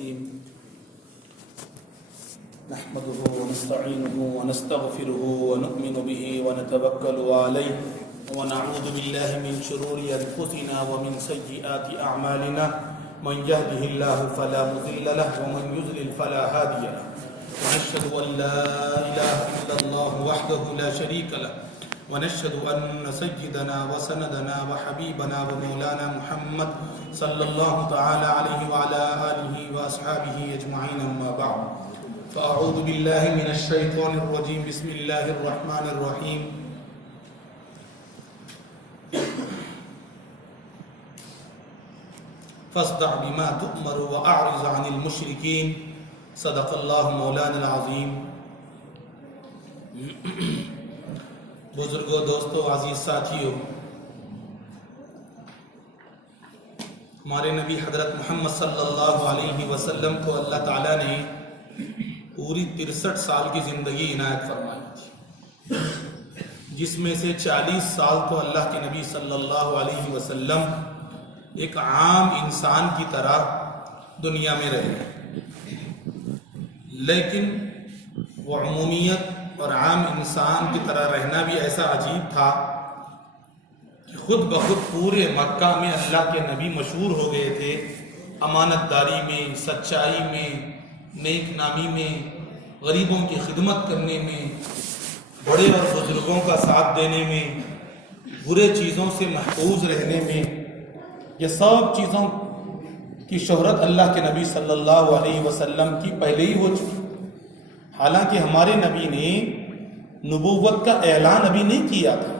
الرحيم نحمده ونستعينه ونستغفره ونؤمن به ونتوكل عليه ونعوذ بالله من شرور أنفسنا ومن سيئات أعمالنا من يهده الله فلا مضل له ومن يضلل فلا هادي له ونشهد أن لا إله إلا الله وحده لا شريك له ونشهد أن سيدنا وسندنا وحبيبنا ومولانا محمد صلى الله تعالى عليه وعلى آله وأصحابه أجمعين أما بعد فأعوذ بالله من الشيطان الرجيم بسم الله الرحمن الرحيم فاصدع بما تؤمر وأعرض عن المشركين صدق الله مولانا العظيم. بزرگوں، دوستوں، عزیز ساتھیوں، ہمارے نبی حضرت محمد صلی اللہ علیہ وسلم کو اللہ تعالیٰ نے پوری 63 سال کی زندگی عنایت فرمائی تھی، جس میں سے 40 سال تو اللہ کے نبی صلی اللہ علیہ وسلم ایک عام انسان کی طرح دنیا میں رہے، لیکن وہ عمومیت اور عام انسان کی طرح رہنا بھی ایسا عجیب تھا کہ خود بخود پورے مکہ میں اللہ کے نبی مشہور ہو گئے تھے، امانت داری میں، سچائی میں، نیک نامی میں، غریبوں کی خدمت کرنے میں، بڑے اور بزرگوں کا ساتھ دینے میں، برے چیزوں سے محفوظ رہنے میں. یہ سب چیزوں کی شہرت اللہ کے نبی صلی اللہ علیہ وسلم کی پہلے ہی ہو چکی. حالانکہ ہمارے نبی نے نبوت کا اعلان ابھی نہیں کیا تھا،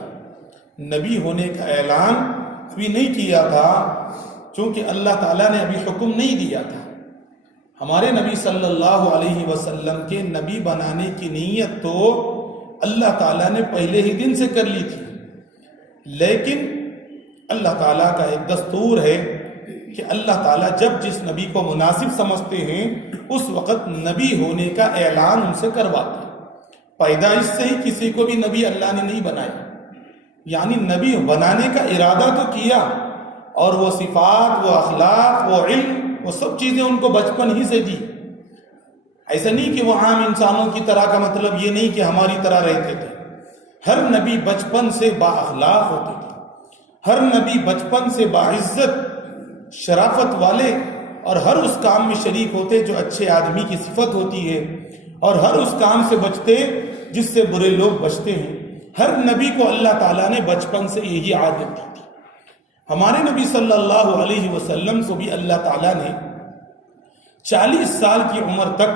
نبی ہونے کا اعلان ابھی نہیں کیا تھا، چونکہ اللہ تعالیٰ نے ابھی حکم نہیں دیا تھا. ہمارے نبی صلی اللہ علیہ وسلم کے نبی بنانے کی نیت تو اللہ تعالیٰ نے پہلے ہی دن سے کر لی تھی، لیکن اللہ تعالیٰ کا ایک دستور ہے کہ اللہ تعالیٰ جب جس نبی کو مناسب سمجھتے ہیں اس وقت نبی ہونے کا اعلان ان سے کرواتے ہیں. پیدائش سے ہی کسی کو بھی نبی اللہ نے نہیں بنایا، یعنی نبی بنانے کا ارادہ تو کیا، اور وہ صفات، وہ اخلاق، وہ علم، وہ سب چیزیں ان کو بچپن ہی سے دی. ایسا نہیں کہ وہ عام انسانوں کی طرح کا مطلب یہ نہیں کہ ہماری طرح رہتے تھے. ہر نبی بچپن سے با اخلاق ہوتے تھے، ہر نبی بچپن سے باعزت، شرافت والے، اور ہر اس کام میں شریک ہوتے جو اچھے آدمی کی صفت ہوتی ہے، اور ہر اس کام سے بچتے جس سے برے لوگ بچتے ہیں. ہر نبی کو اللہ تعالیٰ نے بچپن سے یہی عادت دی تھی. ہمارے نبی صلی اللہ علیہ وسلم کو بھی اللہ تعالیٰ نے 40 سال کی عمر تک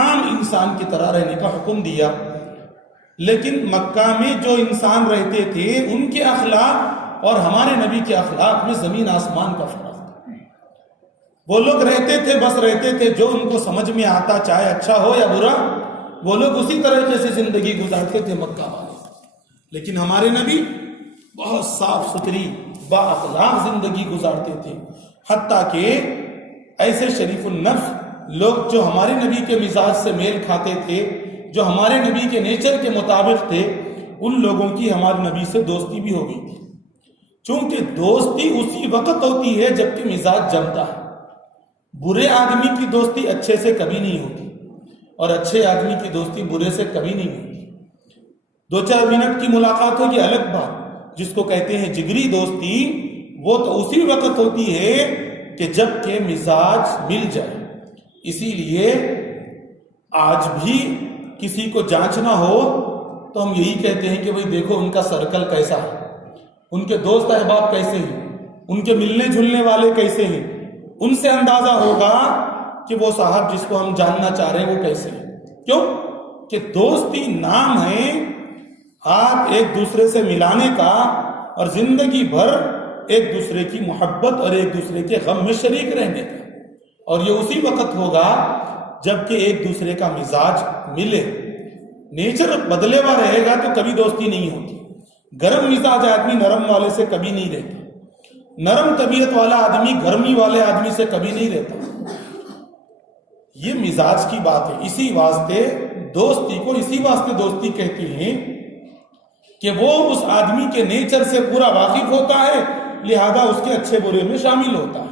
عام انسان کی طرح رہنے کا حکم دیا، لیکن مکہ میں جو انسان رہتے تھے ان کے اخلاق اور ہمارے نبی کے اخلاق میں زمین آسمان کا فرق تھا. وہ لوگ رہتے تھے، بس رہتے تھے، جو ان کو سمجھ میں آتا، چاہے اچھا ہو یا برا، وہ لوگ اسی طریقے سے زندگی گزارتے تھے مکہ والے. لیکن ہمارے نبی بہت صاف ستھری با اخلاق زندگی گزارتے تھے، حتیٰ کہ ایسے شریف النفس لوگ جو ہمارے نبی کے مزاج سے میل کھاتے تھے، جو ہمارے نبی کے نیچر کے مطابق تھے، ان لوگوں کی ہمارے نبی سے دوستی بھی ہو گئی تھی. چونکہ دوستی اسی وقت ہوتی ہے جبکہ مزاج جمتا ہے. برے آدمی کی دوستی اچھے سے کبھی نہیں ہوتی، اور اچھے آدمی کی دوستی برے سے کبھی نہیں ہوتی. 2-4 منٹ کی ملاقات ہوگی الگ بات، جس کو کہتے ہیں جگری دوستی، وہ تو اسی وقت ہوتی ہے کہ جب کہ مزاج مل جائے. اسی لیے آج بھی کسی کو جانچنا ہو تو ہم یہی کہتے ہیں کہ بھئی دیکھو ان کا سرکل کیسا ہے، ان کے دوست احباب کیسے ہیں، ان کے ملنے جلنے والے کیسے ہیں. ان سے اندازہ ہوگا کہ وہ صاحب جس کو ہم جاننا چاہ رہے ہیں وہ کیسے ہیں. کیوں کہ دوستی نام ہے ہاتھ ایک دوسرے سے ملانے کا، اور زندگی بھر ایک دوسرے کی محبت اور ایک دوسرے کے غم میں شریک رہنے کا. اور یہ اسی وقت ہوگا جب کہ ایک دوسرے کا مزاج ملے. نیچر بدلے ہوا رہے گا تو کبھی دوستی نہیں ہوتی. گرم مزاج آدمی نرم والے سے کبھی نہیں رہتا، نرم طبیعت والا آدمی گرمی والے آدمی سے کبھی نہیں رہتا. یہ مزاج کی بات ہے. اسی واسطے دوستی کو دوستی کہتے ہیں کہ وہ اس آدمی کے نیچر سے پورا واقف ہوتا ہے، لہذا اس کے اچھے برے میں شامل ہوتا ہے.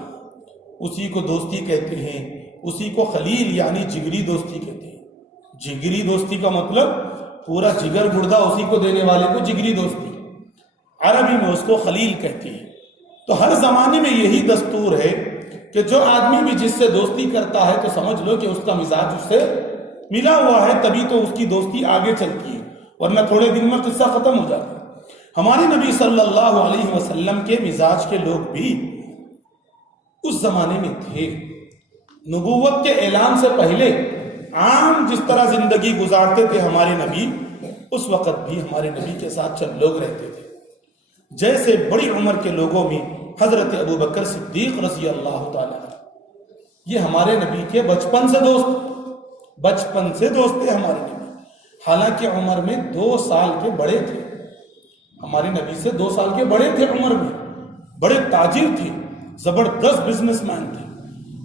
اسی کو دوستی کہتے ہیں، اسی کو خلیل یعنی جگری دوستی کہتے ہیں۔ جگری دوستی کا مطلب پورا جگر گردہ اسی کو دینے والے کو جگری دوستی، عربی میں اس کو خلیل کہتے ہیں۔ تو ہر زمانے میں یہی دستور ہے کہ جو آدمی بھی جس سے دوستی کرتا ہے تو سمجھ لو کہ اس کا مزاج اس سے ملا ہوا ہے، تبھی تو اس کی دوستی آگے چلتی ہے، ورنہ تھوڑے دن میں قصہ ختم ہو جاتا ہے۔ ہمارے نبی صلی اللہ علیہ وسلم کے مزاج کے لوگ بھی اس زمانے میں تھے۔ نبوت کے اعلان سے پہلے عام جس طرح زندگی گزارتے تھے ہمارے نبی، اس وقت بھی ہمارے نبی کے ساتھ چند لوگ رہتے تھے۔ جیسے بڑی عمر کے لوگوں میں حضرت ابو بکر صدیق رضی اللہ تعالیٰ عنہ، یہ ہمارے نبی کے بچپن سے دوست تھے ہمارے نبی، حالانکہ عمر میں 2 سال کے بڑے تھے، ہمارے نبی سے 2 سال کے بڑے تھے عمر میں، بڑے تاجر تھے، زبردست بزنس مین تھے،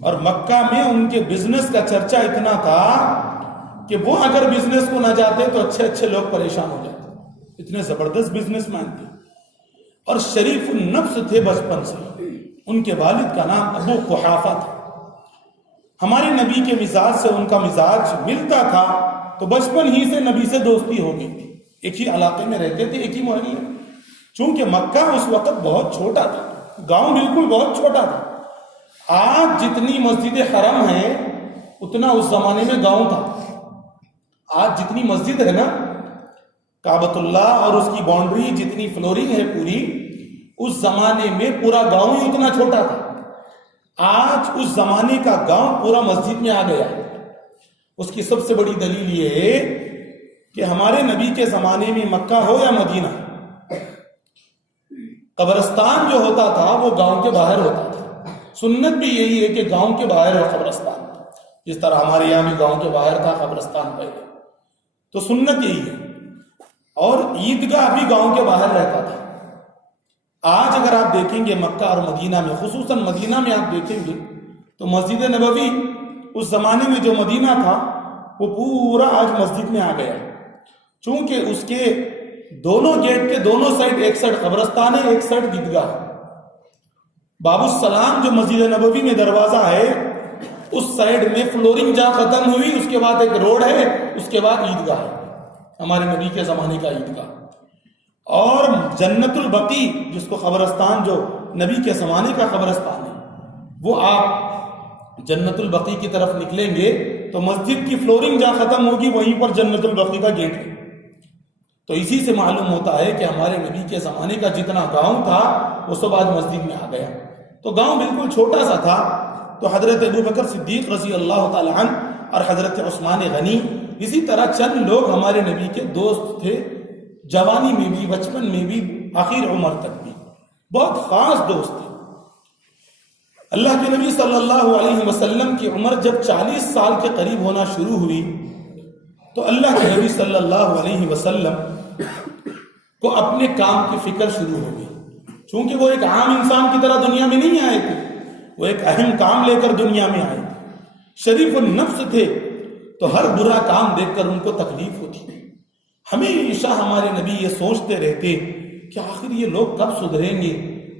اور مکہ میں ان کے بزنس کا چرچا اتنا تھا کہ وہ اگر بزنس کو نہ جاتے تو اچھے لوگ پریشان ہو جاتے، اتنے زبردست بزنس مین تھے، اور شریف النفس تھے بچپن سے۔ ان کے والد کا نام ابو قحافہ تھا۔ ہمارے نبی کے مزاج سے ان کا مزاج ملتا تھا، تو بچپن ہی سے نبی سے دوستی ہو گئی تھی، ایک ہی علاقے میں رہتے تھے، ایک ہی محلے میں۔ چونکہ مکہ اس وقت بہت چھوٹا تھا، گاؤں بالکل بہت چھوٹا تھا۔ آج جتنی مسجد حرم ہے اتنا اس زمانے میں گاؤں تھا۔ آج جتنی مسجد ہے نا کعبۃ اللہ اور اس کی باؤنڈری جتنی فلورنگ ہے پوری، اس زمانے میں پورا گاؤں ہی اتنا چھوٹا تھا۔ آج اس زمانے کا گاؤں پورا مسجد میں آ گیا۔ اس کی سب سے بڑی دلیل یہ ہے کہ ہمارے نبی کے زمانے میں مکہ ہو یا مدینہ، قبرستان جو ہوتا تھا وہ گاؤں کے باہر ہوتا تھا۔ سنت بھی یہی ہے کہ گاؤں کے باہر ہو قبرستان، جس طرح ہمارے یہاں بھی گاؤں کے باہر تھا قبرستان پہلے، تو سنت یہی ہے۔ اور عیدگاہ بھی گاؤں کے باہر رہتا تھا۔ آج اگر آپ دیکھیں گے مکہ اور مدینہ میں، خصوصاً مدینہ میں آپ دیکھیں گے تو مسجد نبوی اس زمانے میں جو مدینہ تھا وہ پورا آج مسجد میں آ گیا ہے، چونکہ اس کے دونوں گیٹ کے دونوں سائڈ، ایک سائڈ قبرستان ہے، ایک سائڈ عیدگاہ ہے۔ باب السلام جو مسجد نبوی میں دروازہ ہے، اس سائڈ میں فلورنگ جہاں ختم ہوئی، اس کے بعد ایک روڈ ہے، اس کے بعد عیدگاہ ہے، ہمارے نبی کے زمانے کا عیدگاہ۔ اور جنت البقیع جس کو قبرستان جو نبی کے زمانے کا قبرستان ہے، وہ آپ جنت البقیع کی طرف نکلیں گے تو مسجد کی فلورنگ جہاں ختم ہوگی وہیں پر جنت البقیع کا گیٹ ہے۔ تو اسی سے معلوم ہوتا ہے کہ ہمارے نبی کے زمانے کا جتنا گاؤں تھا وہ سب آج مسجد میں آ گیا۔ تو گاؤں بالکل چھوٹا سا تھا، تو حضرت ابو بکر صدیق رضی اللہ تعالی عنہ اور حضرت عثمان غنی، اسی طرح چند لوگ ہمارے نبی کے دوست تھے، جوانی میں بھی، بچپن میں بھی، آخر عمر تک بھی بہت خاص دوست تھے۔ اللہ کے نبی صلی اللہ علیہ وسلم کی عمر جب 40 سال کے قریب ہونا شروع ہوئی تو اللہ کے نبی صلی اللہ علیہ وسلم کو اپنے کام کی فکر شروع ہو گئی، چونکہ وہ ایک عام انسان کی طرح دنیا میں نہیں آئے تھے، وہ ایک اہم کام لے کر دنیا میں آئے تھے، شریف النفس تھے، تو ہر برا کام دیکھ کر ان کو تکلیف ہوتی۔ ہمیشہ ہمارے نبی یہ سوچتے رہتے کہ آخر یہ لوگ کب سدھریں گے،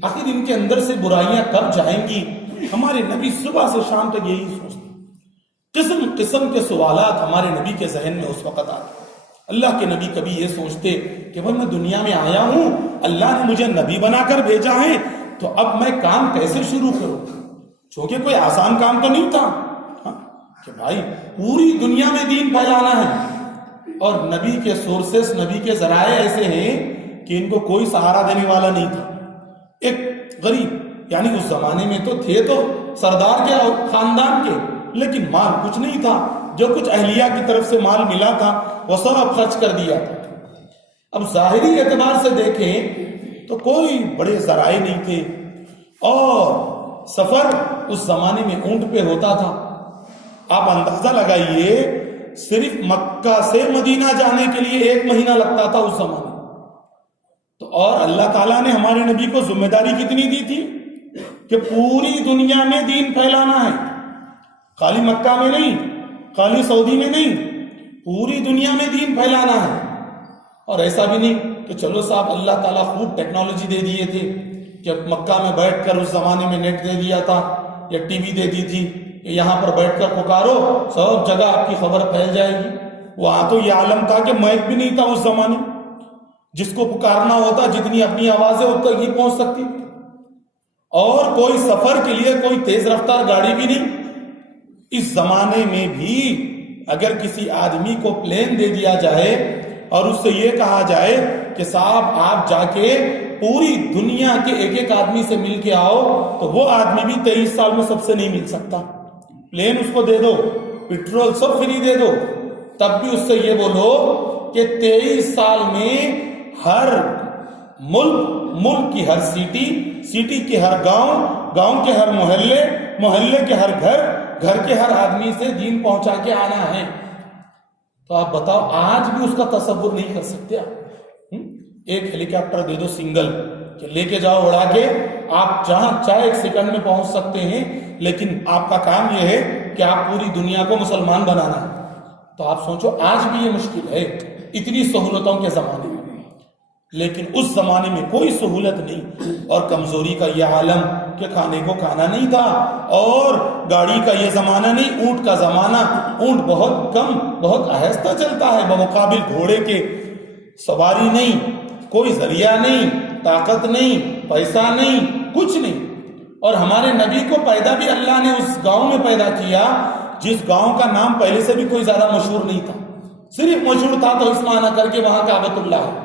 آخر ان کے اندر سے برائیاں کب جائیں گی۔ ہمارے نبی صبح سے شام تک یہی سوچتے، قسم قسم کے سوالات ہمارے نبی کے ذہن میں اس وقت آتے۔ اللہ کے نبی کبھی یہ سوچتے کہ بھائی میں دنیا میں آیا ہوں، اللہ نے مجھے نبی بنا کر بھیجا ہے، تو اب میں کام کیسے شروع کروں، چونکہ کوئی آسان کام تو نہیں تھا کہ بھائی پوری دنیا میں دین پھیلانا ہے، اور نبی کے سورسز، نبی کے ذرائع ایسے ہیں کہ ان کو کوئی سہارا دینے والا نہیں تھا۔ ایک غریب، یعنی اس زمانے میں تو تھے تو سردار کے اور خاندان کے، لیکن مال کچھ نہیں تھا، جو کچھ اہلیہ کی طرف سے مال ملا تھا وہ سب اب خرچ کر دیا تھا۔ اب ظاہری اعتبار سے دیکھیں تو کوئی بڑے ذرائع نہیں تھے، اور سفر اس زمانے میں اونٹ پہ ہوتا تھا۔ آپ اندازہ لگائیے، صرف مکہ سے مدینہ جانے کے لیے 1 مہینہ لگتا تھا اس زمانے۔ تو اور اللہ تعالیٰ نے ہمارے نبی کو ذمہ داری کتنی دی تھی کہ پوری دنیا میں دین پھیلانا ہے، خالی مکہ میں نہیں، خالی سعودی میں نہیں، پوری دنیا میں دین پھیلانا ہے۔ اور ایسا بھی نہیں کہ چلو صاحب اللہ تعالیٰ خوب ٹیکنالوجی دے دیے تھے کہ مکہ میں بیٹھ کر اس زمانے میں نیٹ دے دیا تھا، یا ٹی وی دے دی تھی کہ یہاں پر بیٹھ کر پکارو سب جگہ آپ کی خبر پھیل جائے گی. وہاں تو یہ عالم تھا کہ مائک بھی نہیں تھا اس زمانے، جس کو پکارنا ہوتا جتنی اپنی آوازیں اتنا ہی پہنچ سکتی، اور کوئی سفر کے لیے کوئی تیز رفتار گاڑی بھی نہیں. اس زمانے میں بھی اگر کسی آدمی کو پلین دے دیا جائے اور اس سے یہ کہا جائے کہ صاحب آپ جا کے پوری دنیا کے ایک ایک آدمی سے مل کے آؤ، تو وہ آدمی بھی 23 سال میں سب سے نہیں مل سکتا. پلین اس کو دے دو، پیٹرول سب فری دے دو، تب بھی اس سے یہ بولو کہ 23 سال میں ہر ملک کی ہر سٹی کے ہر گاؤں کے ہر محلے کے ہر گھر کے ہر آدمی سے دین پہنچا کے آنا ہے. تو آپ بتاؤ آج بھی اس کا تصور نہیں کر سکتے آپ. ایک ہیلی کاپٹر دے دو سنگل کہ لے کے جاؤ اڑا کے، آپ جہاں چاہے ایک سیکنڈ میں پہنچ سکتے ہیں، لیکن آپ کا کام یہ ہے کہ آپ پوری دنیا کو مسلمان بنانا ہے. تو آپ سوچو آج بھی یہ مشکل ہے اتنی سہولتوں کے زمانے میں. لیکن اس زمانے میں کوئی سہولت نہیں، اور کمزوری کا یہ عالم کہ کھانے کو کھانا نہیں تھا، اور گاڑی کا یہ زمانہ نہیں، اونٹ کا زمانہ. اونٹ بہت کم، بہت آہستہ چلتا ہے بمقابل گھوڑے کے. سواری نہیں، کوئی ذریعہ نہیں، طاقت نہیں، پیسہ نہیں، کچھ نہیں. اور ہمارے نبی کو پیدا بھی اللہ نے اس گاؤں میں پیدا کیا جس گاؤں کا نام پہلے سے بھی کوئی زیادہ مشہور نہیں تھا. صرف مشہور تھا تو اس معنی کر کے وہاں کعبۃ اللہ ہے.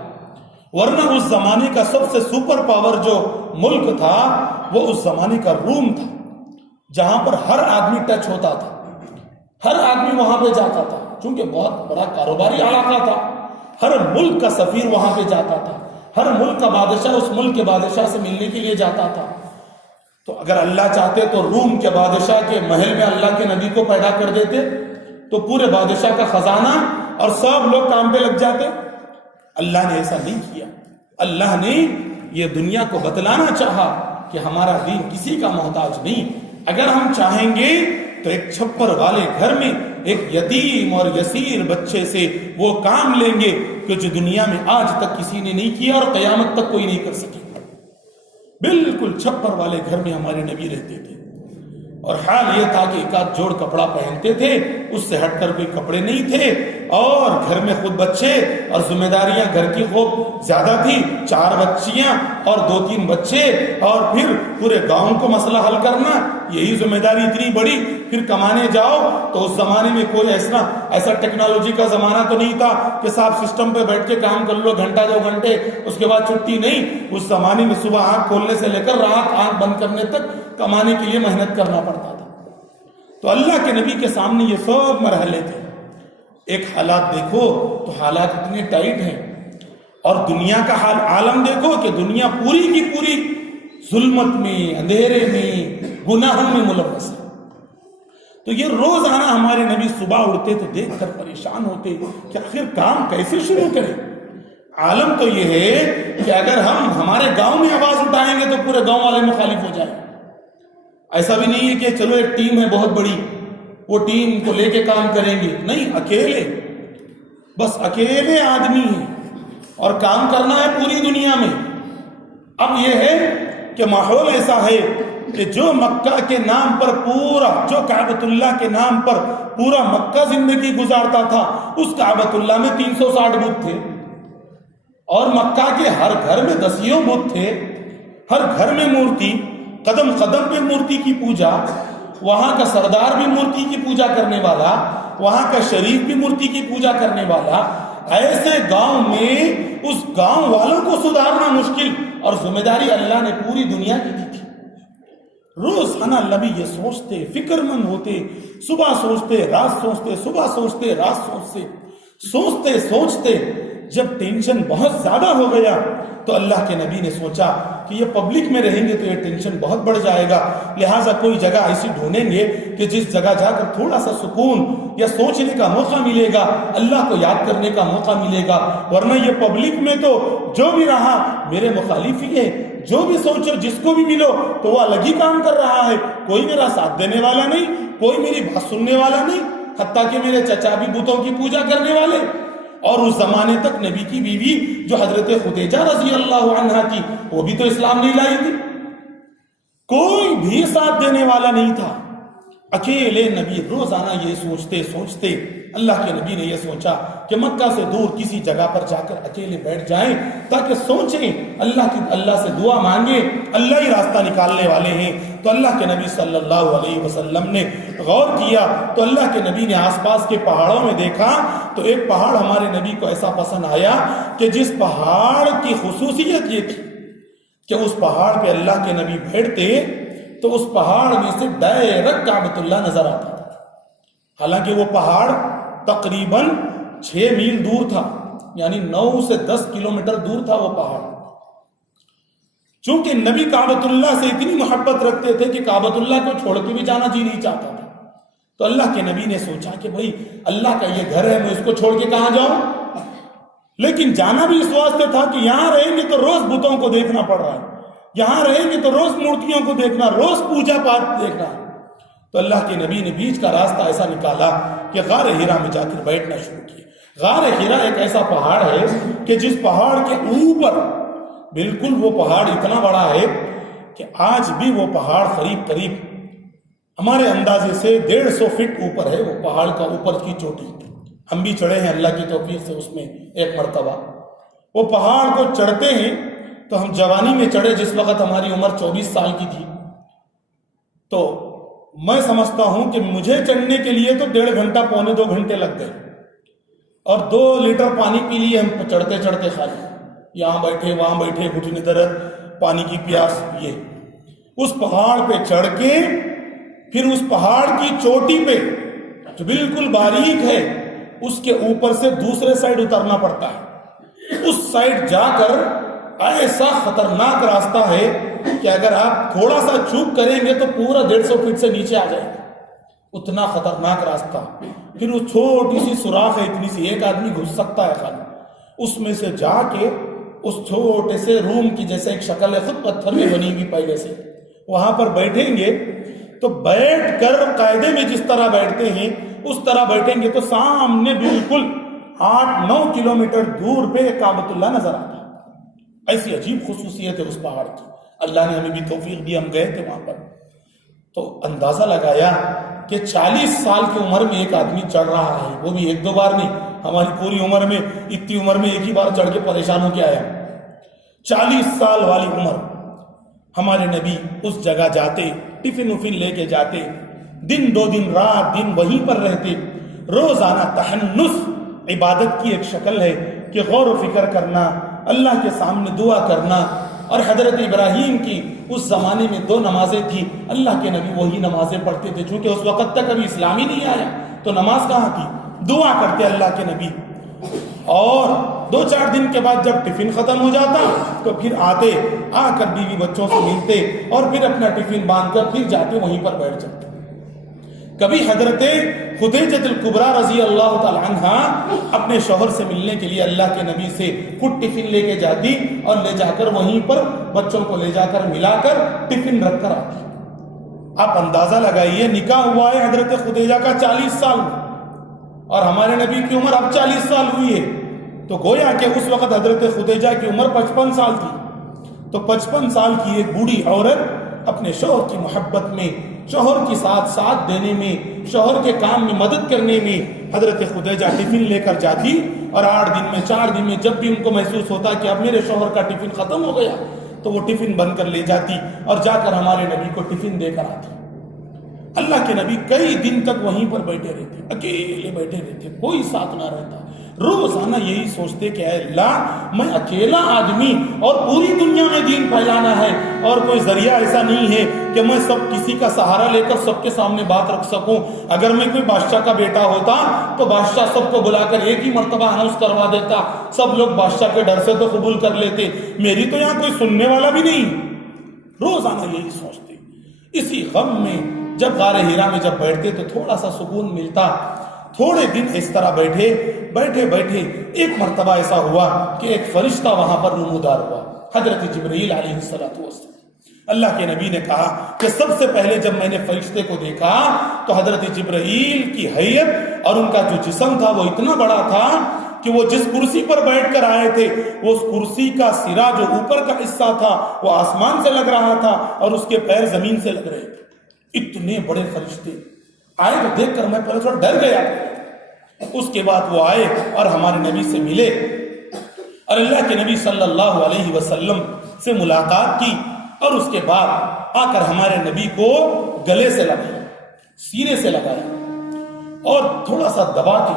ورنہ اس زمانے کا سب سے سپر پاور جو ملک تھا وہ اس زمانے کا روم تھا، جہاں پر ہر آدمی ٹچ ہوتا تھا، ہر آدمی وہاں پہ جاتا تھا، چونکہ بہت بڑا کاروباری علاقہ تھا. ہر ملک کا سفیر وہاں پہ جاتا تھا، ہر ملک کا بادشاہ اس ملک کے بادشاہ سے ملنے کے لیے جاتا تھا. تو اگر اللہ چاہتے تو روم کے بادشاہ کے محل میں اللہ کے نبی کو پیدا کر دیتے تو پورے بادشاہ کا خزانہ اور سب لوگ کام پہ لگ جاتے. اللہ نے ایسا نہیں کیا. اللہ نے یہ دنیا کو بتلانا چاہا کہ ہمارا دین کسی کا محتاج نہیں. اگر ہم چاہیں گے تو ایک چھپر والے گھر میں ایک یتیم اور یسیر بچے سے وہ کام لیں گے کہ جو دنیا میں آج تک کسی نے نہیں کیا اور قیامت تک کوئی نہیں کر سکے. بالکل چھپر والے گھر میں ہمارے نبی رہتے تھے، اور حال یہ تھا کہ ایک آدھ جوڑ کپڑا پہنتے تھے، اس سے ہٹ کر کوئی کپڑے نہیں تھے. اور گھر میں خود بچے اور ذمہ داریاں گھر کی خوب زیادہ تھی، 4 بچیاں اور 2-3 بچے، اور پھر پورے گاؤں کو مسئلہ حل کرنا، یہی ذمہ داری اتنی بڑی. پھر کمانے جاؤ تو اس زمانے میں کوئی ایسا ٹیکنالوجی کا زمانہ تو نہیں تھا کہ صاحب سسٹم پہ بیٹھ کے کام کر لو گھنٹہ 2 گھنٹے اس کے بعد چھٹی نہیں. اس زمانے میں صبح آنکھ کھولنے سے لے کر رات آنکھ بند کرنے تک کمانے کے لیے محنت کرنا پڑتا تھا. تو اللہ کے نبی کے سامنے یہ سب مرحلے تھے. ایک حالات دیکھو تو حالات اتنے ٹائٹ ہیں، اور دنیا کا حال عالم دیکھو کہ دنیا پوری کی پوری ظلمت میں، اندھیرے میں، گناہوں میں ملوث ہے. تو یہ روزانہ ہمارے نبی صبح اٹھتے تو دیکھ کر پریشان ہوتے کہ آخر کام کیسے شروع کریں. عالم تو یہ ہے کہ اگر ہم ہمارے گاؤں میں آواز اٹھائیں گے تو پورے گاؤں والے مخالف ہو جائیں. ایسا بھی نہیں ہے کہ چلو ایک ٹیم ہے بہت بڑی، وہ ٹیم کو لے کے کام کریں گے، نہیں، اکیلے، بس اکیلے آدمی ہیں اور کام کرنا ہے پوری دنیا میں. اب یہ ہے کہ ماحول ایسا ہے کہ جو مکہ کے نام پر جو کعبۃ اللہ کے نام پر پورا مکہ زندگی گزارتا تھا، اس کعبۃ اللہ میں 360 بت تھے، اور مکہ کے ہر گھر میں 10 بت تھے، ہر گھر میں مورتی، قدم قدم پہ مورتی کی پوجا. وہاں کا سردار بھی مورتی کی پوجا کرنے والا، وہاں کا شریف بھی مورتی کی پوجا کرنے والا. ایسے گاؤں میں اس گاؤں والوں کو سدھارنا مشکل، اور ذمہ داری اللہ نے پوری دنیا کی دی تھی. روزانہ نبی یہ سوچتے، فکر مند ہوتے، صبح سوچتے رات سوچتے، صبح سوچتے رات سوچتے سوچتے جب ٹینشن بہت زیادہ ہو گیا تو اللہ کے نبی نے سوچا کہ یہ پبلک میں رہیں گے تو یہ ٹینشن بہت بڑھ جائے گا، لہٰذا کوئی جگہ ایسی ڈھونڈیں گے کہ جس جگہ جا کر تھوڑا سا سکون یا سوچنے کا موقع ملے گا، اللہ کو یاد کرنے کا موقع ملے گا. ورنہ یہ پبلک میں تو جو بھی رہا میرے مخالف ہی ہے، جو بھی سوچو جس کو بھی ملو تو وہ الگ ہی کام کر رہا ہے. کوئی میرا ساتھ دینے والا نہیں، کوئی میری بات سننے والا نہیں، حتیٰ کہ میرے چچا بھی بتوں کی پوجا کرنے والے. اور اس زمانے تک نبی کی بیوی جو حضرت خدیجہ رضی اللہ عنہا تھی وہ بھی تو اسلام نہیں لائی تھی. کوئی بھی ساتھ دینے والا نہیں تھا. اکیلے نبی روزانہ یہ سوچتے سوچتے اللہ کے نبی نے یہ سوچا کہ مکہ سے دور کسی جگہ پر جا کر اکیلے بیٹھ جائیں تاکہ سوچیں اللہ سے دعا مانگیں, اللہ ہی راستہ نکالنے والے ہیں. تو اللہ کے نبی صلی اللہ علیہ وسلم نے غور کیا تو اللہ کے نبی نے آس پاس کے پہاڑوں میں دیکھا تو ایک پہاڑ ہمارے نبی کو ایسا پسند آیا کہ جس پہاڑ کی خصوصیت یہ تھی کہ اس پہاڑ پہ اللہ کے نبی بیٹھتے تو اس پہاڑ میں سے ڈائریکٹ کعبۃ اللہ نظر آتا تھا. حالانکہ وہ پہاڑ تقریباً 6 میل دور تھا, یعنی 9 سے 10 کلومیٹر دور تھا وہ پہاڑ. چونکہ نبی کعبۃ اللہ سے اتنی محبت رکھتے تھے کہ کعبۃ اللہ کو چھوڑ کے بھی جانا جی نہیں چاہتا تھا. تو اللہ کے نبی نے سوچا کہ بھائی اللہ کا یہ گھر ہے, میں اس کو چھوڑ کے کہاں جاؤں. لیکن جانا بھی اس واسطے تھا کہ یہاں رہیں گے تو روز بتوں کو دیکھنا پڑ رہا ہے, یہاں رہیں گے تو روز مورتیوں کو دیکھنا, روز پوجا پاٹ دیکھنا. تو اللہ کے نبی نے بیچ کا راستہ ایسا نکالا کہ غار ہیرا میں جا کر بیٹھنا شروع کیا. غار ہیرا ایک ایسا پہاڑ ہے کہ جس پہاڑ کے اوپر بالکل وہ پہاڑ اتنا بڑا ہے کہ آج بھی وہ پہاڑ قریب ہمارے اندازے سے 150 فٹ اوپر ہے. وہ پہاڑ کا اوپر کی چوٹی ہم بھی چڑھے ہیں اللہ کی توفیق سے اس میں ایک مرتبہ. وہ پہاڑ کو چڑھتے ہیں تو ہم جوانی میں چڑھے جس وقت ہماری عمر 24 سال کی تھی. تو میں سمجھتا ہوں کہ مجھے چڑھنے کے لیے تو 1.5 گھنٹہ پونے 2 گھنٹے لگ گئے اور 2 لیٹر پانی پی لیے ہم چڑھتے چڑھتے. خالی یہاں بیٹھے وہاں بیٹھے, گھٹنے درد, پانی کی پیاس. یہ اس پہاڑ پہ چڑھ کے پھر اس پہاڑ کی چوٹی پہ جو بالکل باریک ہے اس کے اوپر سے دوسرے سائڈ اترنا پڑتا ہے. اس سائڈ جا کر ایسا خطرناک راستہ ہے کہ اگر آپ تھوڑا سا چوک کریں گے تو پورا 150 فٹ سے نیچے آ جائے گا. اتنا خطرناک راستہ. پھر وہ چھوٹی سی سوراخ ہے, اتنی سی, ایک آدمی گھس سکتا ہے خالی. اس میں سے جا کے اس چھوٹے سے روم کی جیسے ایک شکل ہے خود پتھر میں بنی ہوئی پہلے سے, وہاں پر بیٹھیں گے تو بیٹھ کر قاعدے میں جس طرح بیٹھتے ہیں اس طرح بیٹھیں گے تو سامنے بالکل 8-9 کلومیٹر دور پہ کعبۃ اللہ نظر آتا ہے. ایسی عجیب خصوصیت ہے اس پہاڑ کی. اللہ نے ہمیں بھی توفیق دی, ہم گئے تھے وہاں پر. تو اندازہ لگایا کہ 40 سال کی عمر میں ایک آدمی چڑھ رہا ہے, وہ بھی 1-2 بار نہیں, ہماری پوری عمر میں اتنی عمر میں ایک ہی بار چڑھ کے پریشان ہو کے آیا. 40 سال والی عمر. ہمارے نبی اس جگہ جاتے, ٹفن وفن لے کے جاتے, دن 2 دن رات دن وہیں پر رہتے. روزانہ تحنس عبادت کی ایک شکل ہے کہ غور و فکر کرنا, اللہ کے سامنے دعا کرنا. اور حضرت ابراہیم کی اس زمانے میں 2 نمازیں تھی, اللہ کے نبی وہی نمازیں پڑھتے تھے. چونکہ اس وقت تک ابھی اسلام ہی نہیں آیا تو نماز کہاں تھی, دعا کرتے اللہ کے نبی. اور 2-4 دن کے بعد جب ٹفن ختم ہو جاتا تو پھر آتے, آ کر بیوی بچوں سے ملتے اور پھر اپنا ٹفن باندھ کر پھر جاتے, وہیں پر بیٹھ جاتے. کبھی حضرت خدیجہ الکبریٰ رضی اللہ تعالی عنہا اپنے شوہر سے ملنے کے لیے اللہ کے نبی سے خود ٹفن لے کے جاتی اور لے جا کر وہیں پر بچوں کو لے جا کر ملا کر ٹفن رکھ کر آتی. آپ اندازہ لگائیے, نکاح ہوا ہے حضرت خدیجہ کا 40 سال میں اور ہمارے نبی کی عمر اب 40 سال ہوئی ہے. تو گویا کہ اس وقت حضرت خدیجہ کی عمر 55 سال تھی. تو 55 سال کی ایک بوڑھی عورت اپنے شوہر کی محبت میں, شوہر کی ساتھ دینے میں, شوہر کے کام میں مدد کرنے میں حضرت خدیجہ ٹفن لے کر جاتی. اور 8 دن میں 4 دن میں جب بھی ان کو محسوس ہوتا کہ اب میرے شوہر کا ٹفن ختم ہو گیا تو وہ ٹفن بند کر لے جاتی اور جا کر ہمارے نبی کو ٹفن دے کر آتی. اللہ کے نبی کئی دن تک وہیں پر بیٹھے رہتے, اکیلے بیٹھے رہتے, کوئی ساتھ نہ رہتا. روزانہ یہی سوچتے کہ اے اللہ میں اکیلا آدمی اور پوری دنیا میں دین پھیلانا ہے اور کوئی ذریعہ ایسا نہیں ہے کہ میں سب کسی کا سہارا لے کر سب کے سامنے بات رکھ سکوں. اگر میں کوئی بادشاہ کا بیٹا ہوتا تو بادشاہ سب کو بلا کر ایک ہی مرتبہ اناؤنس کروا دیتا, سب لوگ بادشاہ کے ڈر سے تو قبول کر لیتے. میری تو یہاں کوئی سننے والا بھی نہیں. روزانہ یہی سوچتے. اسی غم میں جب غار ہیرا میں جب بیٹھتے تو تھوڑا سا سکون ملتا. تھوڑے دن اس طرح بیٹھے ایک مرتبہ ایسا ہوا کہ ایک فرشتہ وہاں پر نمودار ہوا, حضرت جبرائیل علیہ السلام. اللہ کے نبی نے کہا کہ سب سے پہلے جب میں نے فرشتے کو دیکھا تو حضرت جبرائیل کی حیت اور ان کا جو جسم تھا وہ اتنا بڑا تھا کہ وہ جس کرسی پر بیٹھ کر آئے تھے وہ اس کرسی کا سرا جو اوپر کا حصہ تھا وہ آسمان سے لگ رہا تھا اور اس کے پیر زمین سے لگ رہے تھے. اتنے بڑے فرشتے آئے تو دیکھ کر میں پہلے تھوڑا ڈر گیا. اس کے بعد وہ آئے اور ہمارے نبی سے ملے اور اللہ کے نبی صلی اللہ علیہ وسلم سے ملاقات کی اور اس کے بعد آ کر ہمارے نبی کو گلے سے لگایا, سینے سے لگایا اور تھوڑا سا دبا کے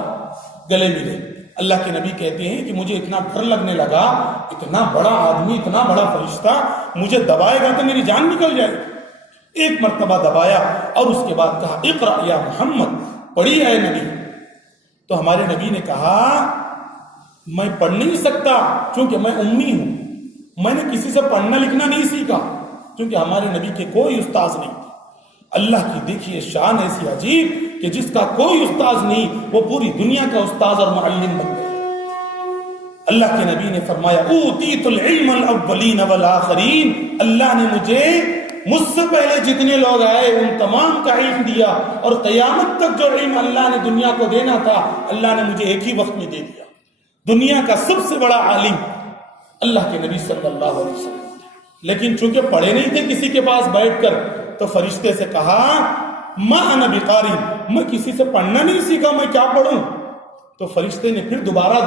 گلے ملے. اللہ کے نبی کہتے ہیں کہ مجھے اتنا ڈر لگنے لگا, اتنا بڑا آدمی, اتنا بڑا فرشتہ مجھے دبائے گا تو میری جان نکل جائے. ایک مرتبہ دبایا اور اس کے بعد کہا اقرأ یا محمد, پڑھی اے نبی. تو ہمارے نبی نے کہا میں پڑھ نہیں سکتا کیونکہ میں امی ہوں, میں نے کسی سے پڑھنا لکھنا نہیں سیکھا, کیونکہ ہمارے نبی کے کوئی استاذ نہیں. اللہ کی دیکھیے شان ایسی عجیب کہ جس کا کوئی استاذ نہیں وہ پوری دنیا کا استاذ اور معلم بن گیا. اللہ کے نبی نے فرمایا اوتیت العلم الاولین والآخرین, اللہ نے مجھ سے پہلے جتنے لوگ آئے ان تمام کا علم دیا اور قیامت تک جو علم اللہ نے دنیا کو دینا تھا اللہ نے مجھے ایک ہی وقت میں دے دیا. دنیا کا سب سے بڑا عالم اللہ کے نبی صلی اللہ علیہ وسلم. لیکن چونکہ پڑھے نہیں تھے کسی کے پاس بیٹھ کر تو فرشتے سے کہا ما انا بقاری, میں کسی سے پڑھنا نہیں سیکھا, میں کیا پڑھوں. تو فرشتے نے پھر دوبارہ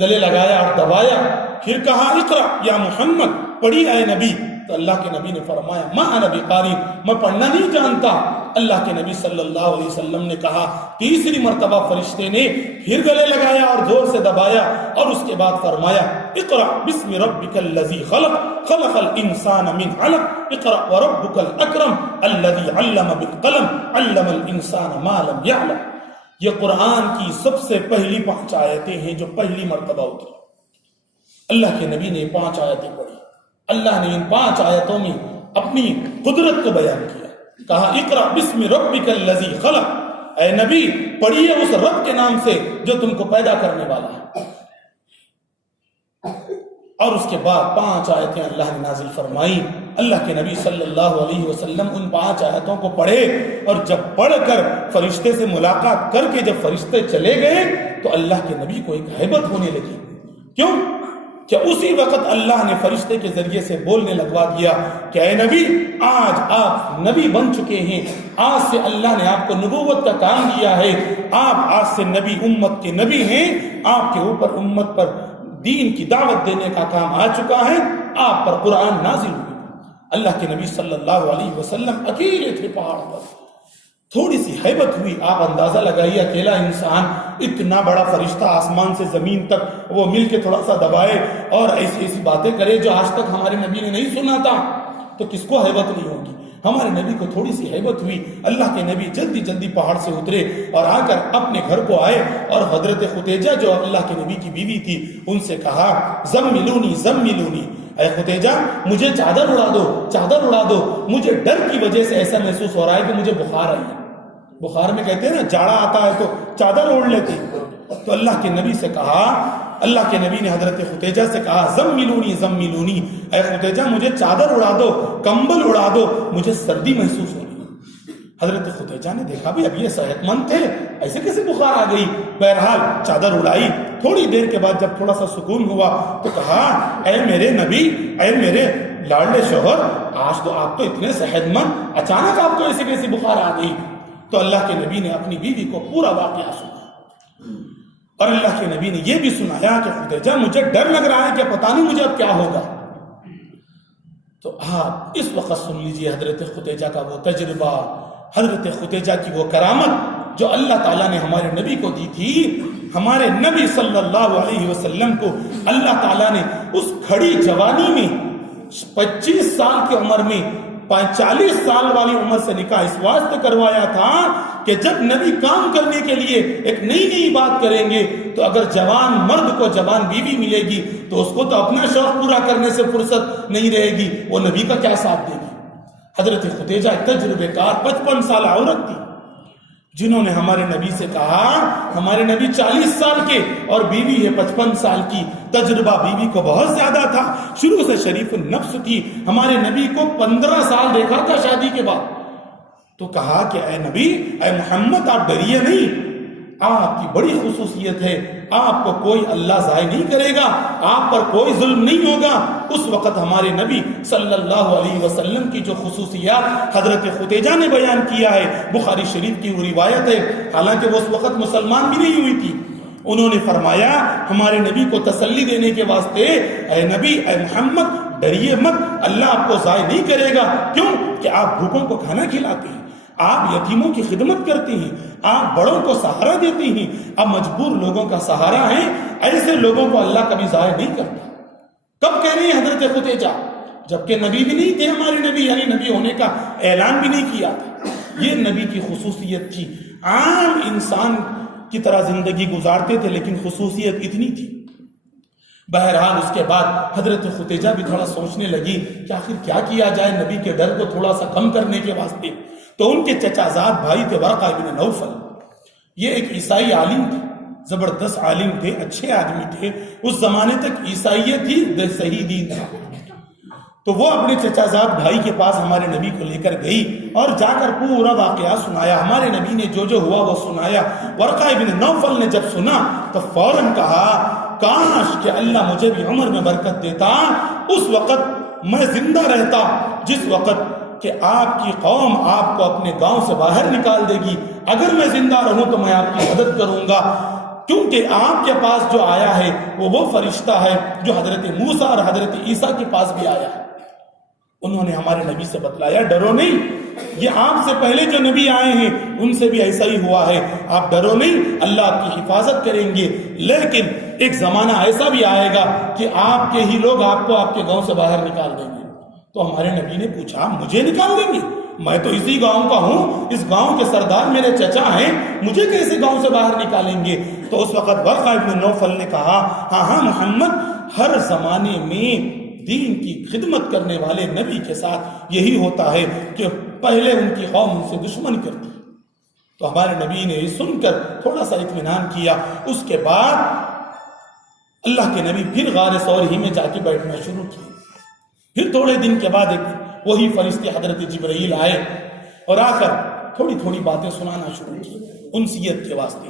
گلے لگایا اور دبایا, پھر کہا اقرأ یا محمد, پڑھی اے نبی. تو اللہ کے نبی نے فرمایا ما انا بقاری, میں پڑھنا نہیں جانتا. اللہ کے نبی صلی اللہ علیہ وسلم نے کہا, تیسری مرتبہ فرشتے نے پھر گلے لگایا اور زور سے دبایا اور اس کے بعد فرمایا اقرأ بسم ربک الذی خلق خلق الانسان من علق اقرأ وربک الاکرم الذی علم بالقلم علم الانسان ما لم یعلم. یہ قرآن کی سب سے پہلی 5 آیتیں ہیں جو پہلی مرتبہ اتری. اللہ کے نبی نے 5 آیتیں پڑھی. اللہ نے ان 5 آیتوں میں اپنی قدرت کو بیان کیا. کہا اقرأ بسم ربک الذی خلق, اے نبی پڑھیے اس رب کے نام سے جو تم کو پیدا کرنے والا ہے. اور اس کے بعد 5 آیتیں اللہ نے نازل فرمائی. اللہ کے نبی صلی اللہ علیہ وسلم ان 5 آیتوں کو پڑھے اور جب پڑھ کر فرشتے سے ملاقات کر کے جب فرشتے چلے گئے تو اللہ کے نبی کو ایک ہیبت ہونے لگی. کیوں کہ اسی وقت اللہ نے فرشتے کے ذریعے سے بولنے لگوا دیا کہ اے نبی آج آپ نبی بن چکے ہیں, آج سے اللہ نے آپ کو نبوت کا کام دیا ہے, آپ آج سے نبی امت کے نبی ہیں, آپ کے اوپر امت پر دین کی دعوت دینے کا کام آ چکا ہے, آپ پر قرآن نازل ہوئی. اللہ کے نبی صلی اللہ علیہ وسلم اکیلے تھے پہاڑ پر. تھوڑی سی ہیبت ہوئی. آپ اندازہ لگائیے اکیلا انسان اتنا بڑا فرشتہ آسمان سے زمین تک وہ مل کے تھوڑا سا دبائے اور ایسی ایسی باتیں کرے جو آج تک ہمارے نبی نے نہیں سنا تھا, تو کس کو ہیبت نہیں ہوگی. ہمارے نبی کو تھوڑی سی ہیبت ہوئی. اللہ کے نبی جلدی جلدی پہاڑ سے اترے اور آ کر اپنے گھر کو آئے اور حضرت خدیجہ جو اللہ کے نبی کی بیوی تھی ان سے کہا زملونی زملونی, اے خدیجہ مجھے چادر اڑا دو, چادر اڑا دو, مجھے ڈر کی وجہ سے ایسا محسوس ہو رہا ہے کہ مجھے بخار آئی ہے. بخار میں کہتے ہیں نا جاڑا آتا ہے تو چادر اوڑھ لیتی. تو اللہ کے نبی سے کہا, اللہ کے نبی نے حضرت خدیجہ سے کہا زملونی زملونی, اے خدیجہ مجھے چادر اڑا دو, کمبل اڑا دو, مجھے سردی محسوس ہو رہی ہے. حضرت خدیجہ نے دیکھا بھی اب یہ صحت مند تھے, ایسے کیسے بخار آ گئی. بہرحال چادر اڑائی. تھوڑی دیر کے بعد جب تھوڑا سا سکون ہوا تو کہا اے میرے نبی, اے میرے لاڈلے شوہر, آج تو آپ تو اتنے صحت مند, اچانک آپ کو ایسی کیسی بخار آ گئی. تو اللہ کے نبی نے اپنی بیوی کو پورا واقعہ سنا اور اللہ کے نبی نے یہ بھی سنایا کہ خدیجہ مجھے ڈر لگ رہا ہے کہ پتہ نہیں مجھے اب کیا ہوگا. تو آپ اس وقت سن لیجئے حضرت خدیجہ کا وہ تجربہ, حضرت خدیجہ کی وہ کرامت جو اللہ تعالیٰ نے ہمارے نبی کو دی تھی. ہمارے نبی صلی اللہ علیہ وسلم کو اللہ تعالیٰ نے اس کھڑی جوانی میں 25 سال کی عمر میں 40 سال والی عمر سے نکاح اس واسطے کروایا تھا کہ جب نبی کام کرنے کے لیے ایک نئی نئی بات کریں گے تو اگر جوان مرد کو جوان بیوی ملے گی تو اس کو تو اپنا شوق پورا کرنے سے فرصت نہیں رہے گی, وہ نبی کا کیا ساتھ دے گی. حضرت خدیجہ تجربے کار 55 سال عورت تھی جنہوں نے ہمارے نبی سے کہا, ہمارے نبی 40 سال کے اور بیوی ہے 55 سال کی. تجربہ بیوی کو بہت زیادہ تھا, شروع سے شریف النفس تھی. ہمارے نبی کو 15 سال دیکھا تھا شادی کے بعد. تو کہا کہ اے نبی, اے محمد آپ ڈریے نہیں, آپ کی بڑی خصوصیت ہے، آپ کو کوئی اللہ ضائع نہیں کرے گا، آپ پر کوئی ظلم نہیں ہوگا۔ اس وقت ہمارے نبی صلی اللہ علیہ وسلم کی جو خصوصیات حضرت خدیجہ نے بیان کیا ہے، بخاری شریف کی وہ روایت ہے، حالانکہ وہ اس وقت مسلمان بھی نہیں ہوئی تھی، انہوں نے فرمایا ہمارے نبی کو تسلی دینے کے واسطے، اے نبی، اے محمد، ڈریے مت، اللہ آپ کو ضائع نہیں کرے گا۔ کیوں کہ آپ بھوکوں کو کھانا کھلاتے ہیں، آپ یتیموں کی خدمت کرتے ہیں، آپ بڑوں کو سہارا دیتے ہیں، آپ مجبور لوگوں کا سہارا ہیں، ایسے لوگوں کو اللہ کبھی ضائع نہیں کرتا۔ کب کہہ رہی ہیں حضرت خدیجہ؟ جبکہ نبی بھی نہیں تھے ہمارے نبی، یعنی نبی ہونے کا اعلان بھی نہیں کیا تھا۔ یہ نبی کی خصوصیت تھی، عام انسان کی طرح زندگی گزارتے تھے، لیکن خصوصیت اتنی تھی۔ بہرحال اس کے بعد حضرت خدیجہ بھی تھوڑا سوچنے لگی کہ آخر کیا کیا جائے نبی کے ڈر کو تھوڑا سا کم کرنے کے واسطے۔ تو ان کے چچا زاد بھائی تھے ورقہ بن نوفل، یہ ایک عیسائی عالم تھے، زبردست عالم تھے، اچھے آدمی تھے، اس زمانے تک عیسائیت ہی صحیح دین تھا۔ تو وہ اپنے چچا زاد بھائی کے پاس ہمارے نبی کو لے کر گئی اور جا کر پورا واقعہ سنایا، ہمارے نبی نے جو جو ہوا وہ سنایا۔ ورقہ بن نوفل نے جب سنا تو فوراً کہا کاش کہ اللہ مجھے بھی عمر میں برکت دیتا، اس وقت میں زندہ رہتا جس وقت کہ آپ کی قوم آپ کو اپنے گاؤں سے باہر نکال دے گی، اگر میں زندہ رہوں تو میں آپ کی مدد کروں گا، کیونکہ آپ کے پاس جو آیا ہے وہ فرشتہ ہے جو حضرت موسیٰ اور حضرت عیسیٰ کے پاس بھی آیا ہے۔ انہوں نے ہمارے نبی سے بتلایا ڈرو نہیں، یہ آپ سے پہلے جو نبی آئے ہیں ان سے بھی ایسا ہی ہوا ہے، آپ ڈرو نہیں، اللہ آپ کی حفاظت کریں گے، لیکن ایک زمانہ ایسا بھی آئے گا کہ آپ کے ہی لوگ آپ کو آپ کے گاؤں سے باہر نکال دیں گے۔ تو ہمارے نبی نے پوچھا مجھے نکال دیں گے؟ میں تو اسی گاؤں کا ہوں، اس گاؤں کے سردار میرے چچا ہیں، مجھے کیسے گاؤں سے باہر نکالیں گے؟ تو اس وقت ورقہ بن نوفل نے کہا ہاں محمد، ہر زمانے میں دین کی خدمت کرنے والے نبی کے ساتھ یہی ہوتا ہے کہ پہلے ان کی قوم ان سے دشمن کرتی۔ تو ہمارے نبی نے سن کر تھوڑا سا اطمینان کیا۔ اس کے بعد اللہ کے نبی پھر غار ثور ہی میں جا کے بیٹھنا شروع کیا۔ پھر تھوڑے دن کے بعد ایک وہی فرشتے حضرت جبرائیل آئے اور آ کر تھوڑی تھوڑی باتیں سنانا شروع کی، انسیت کے واسطے۔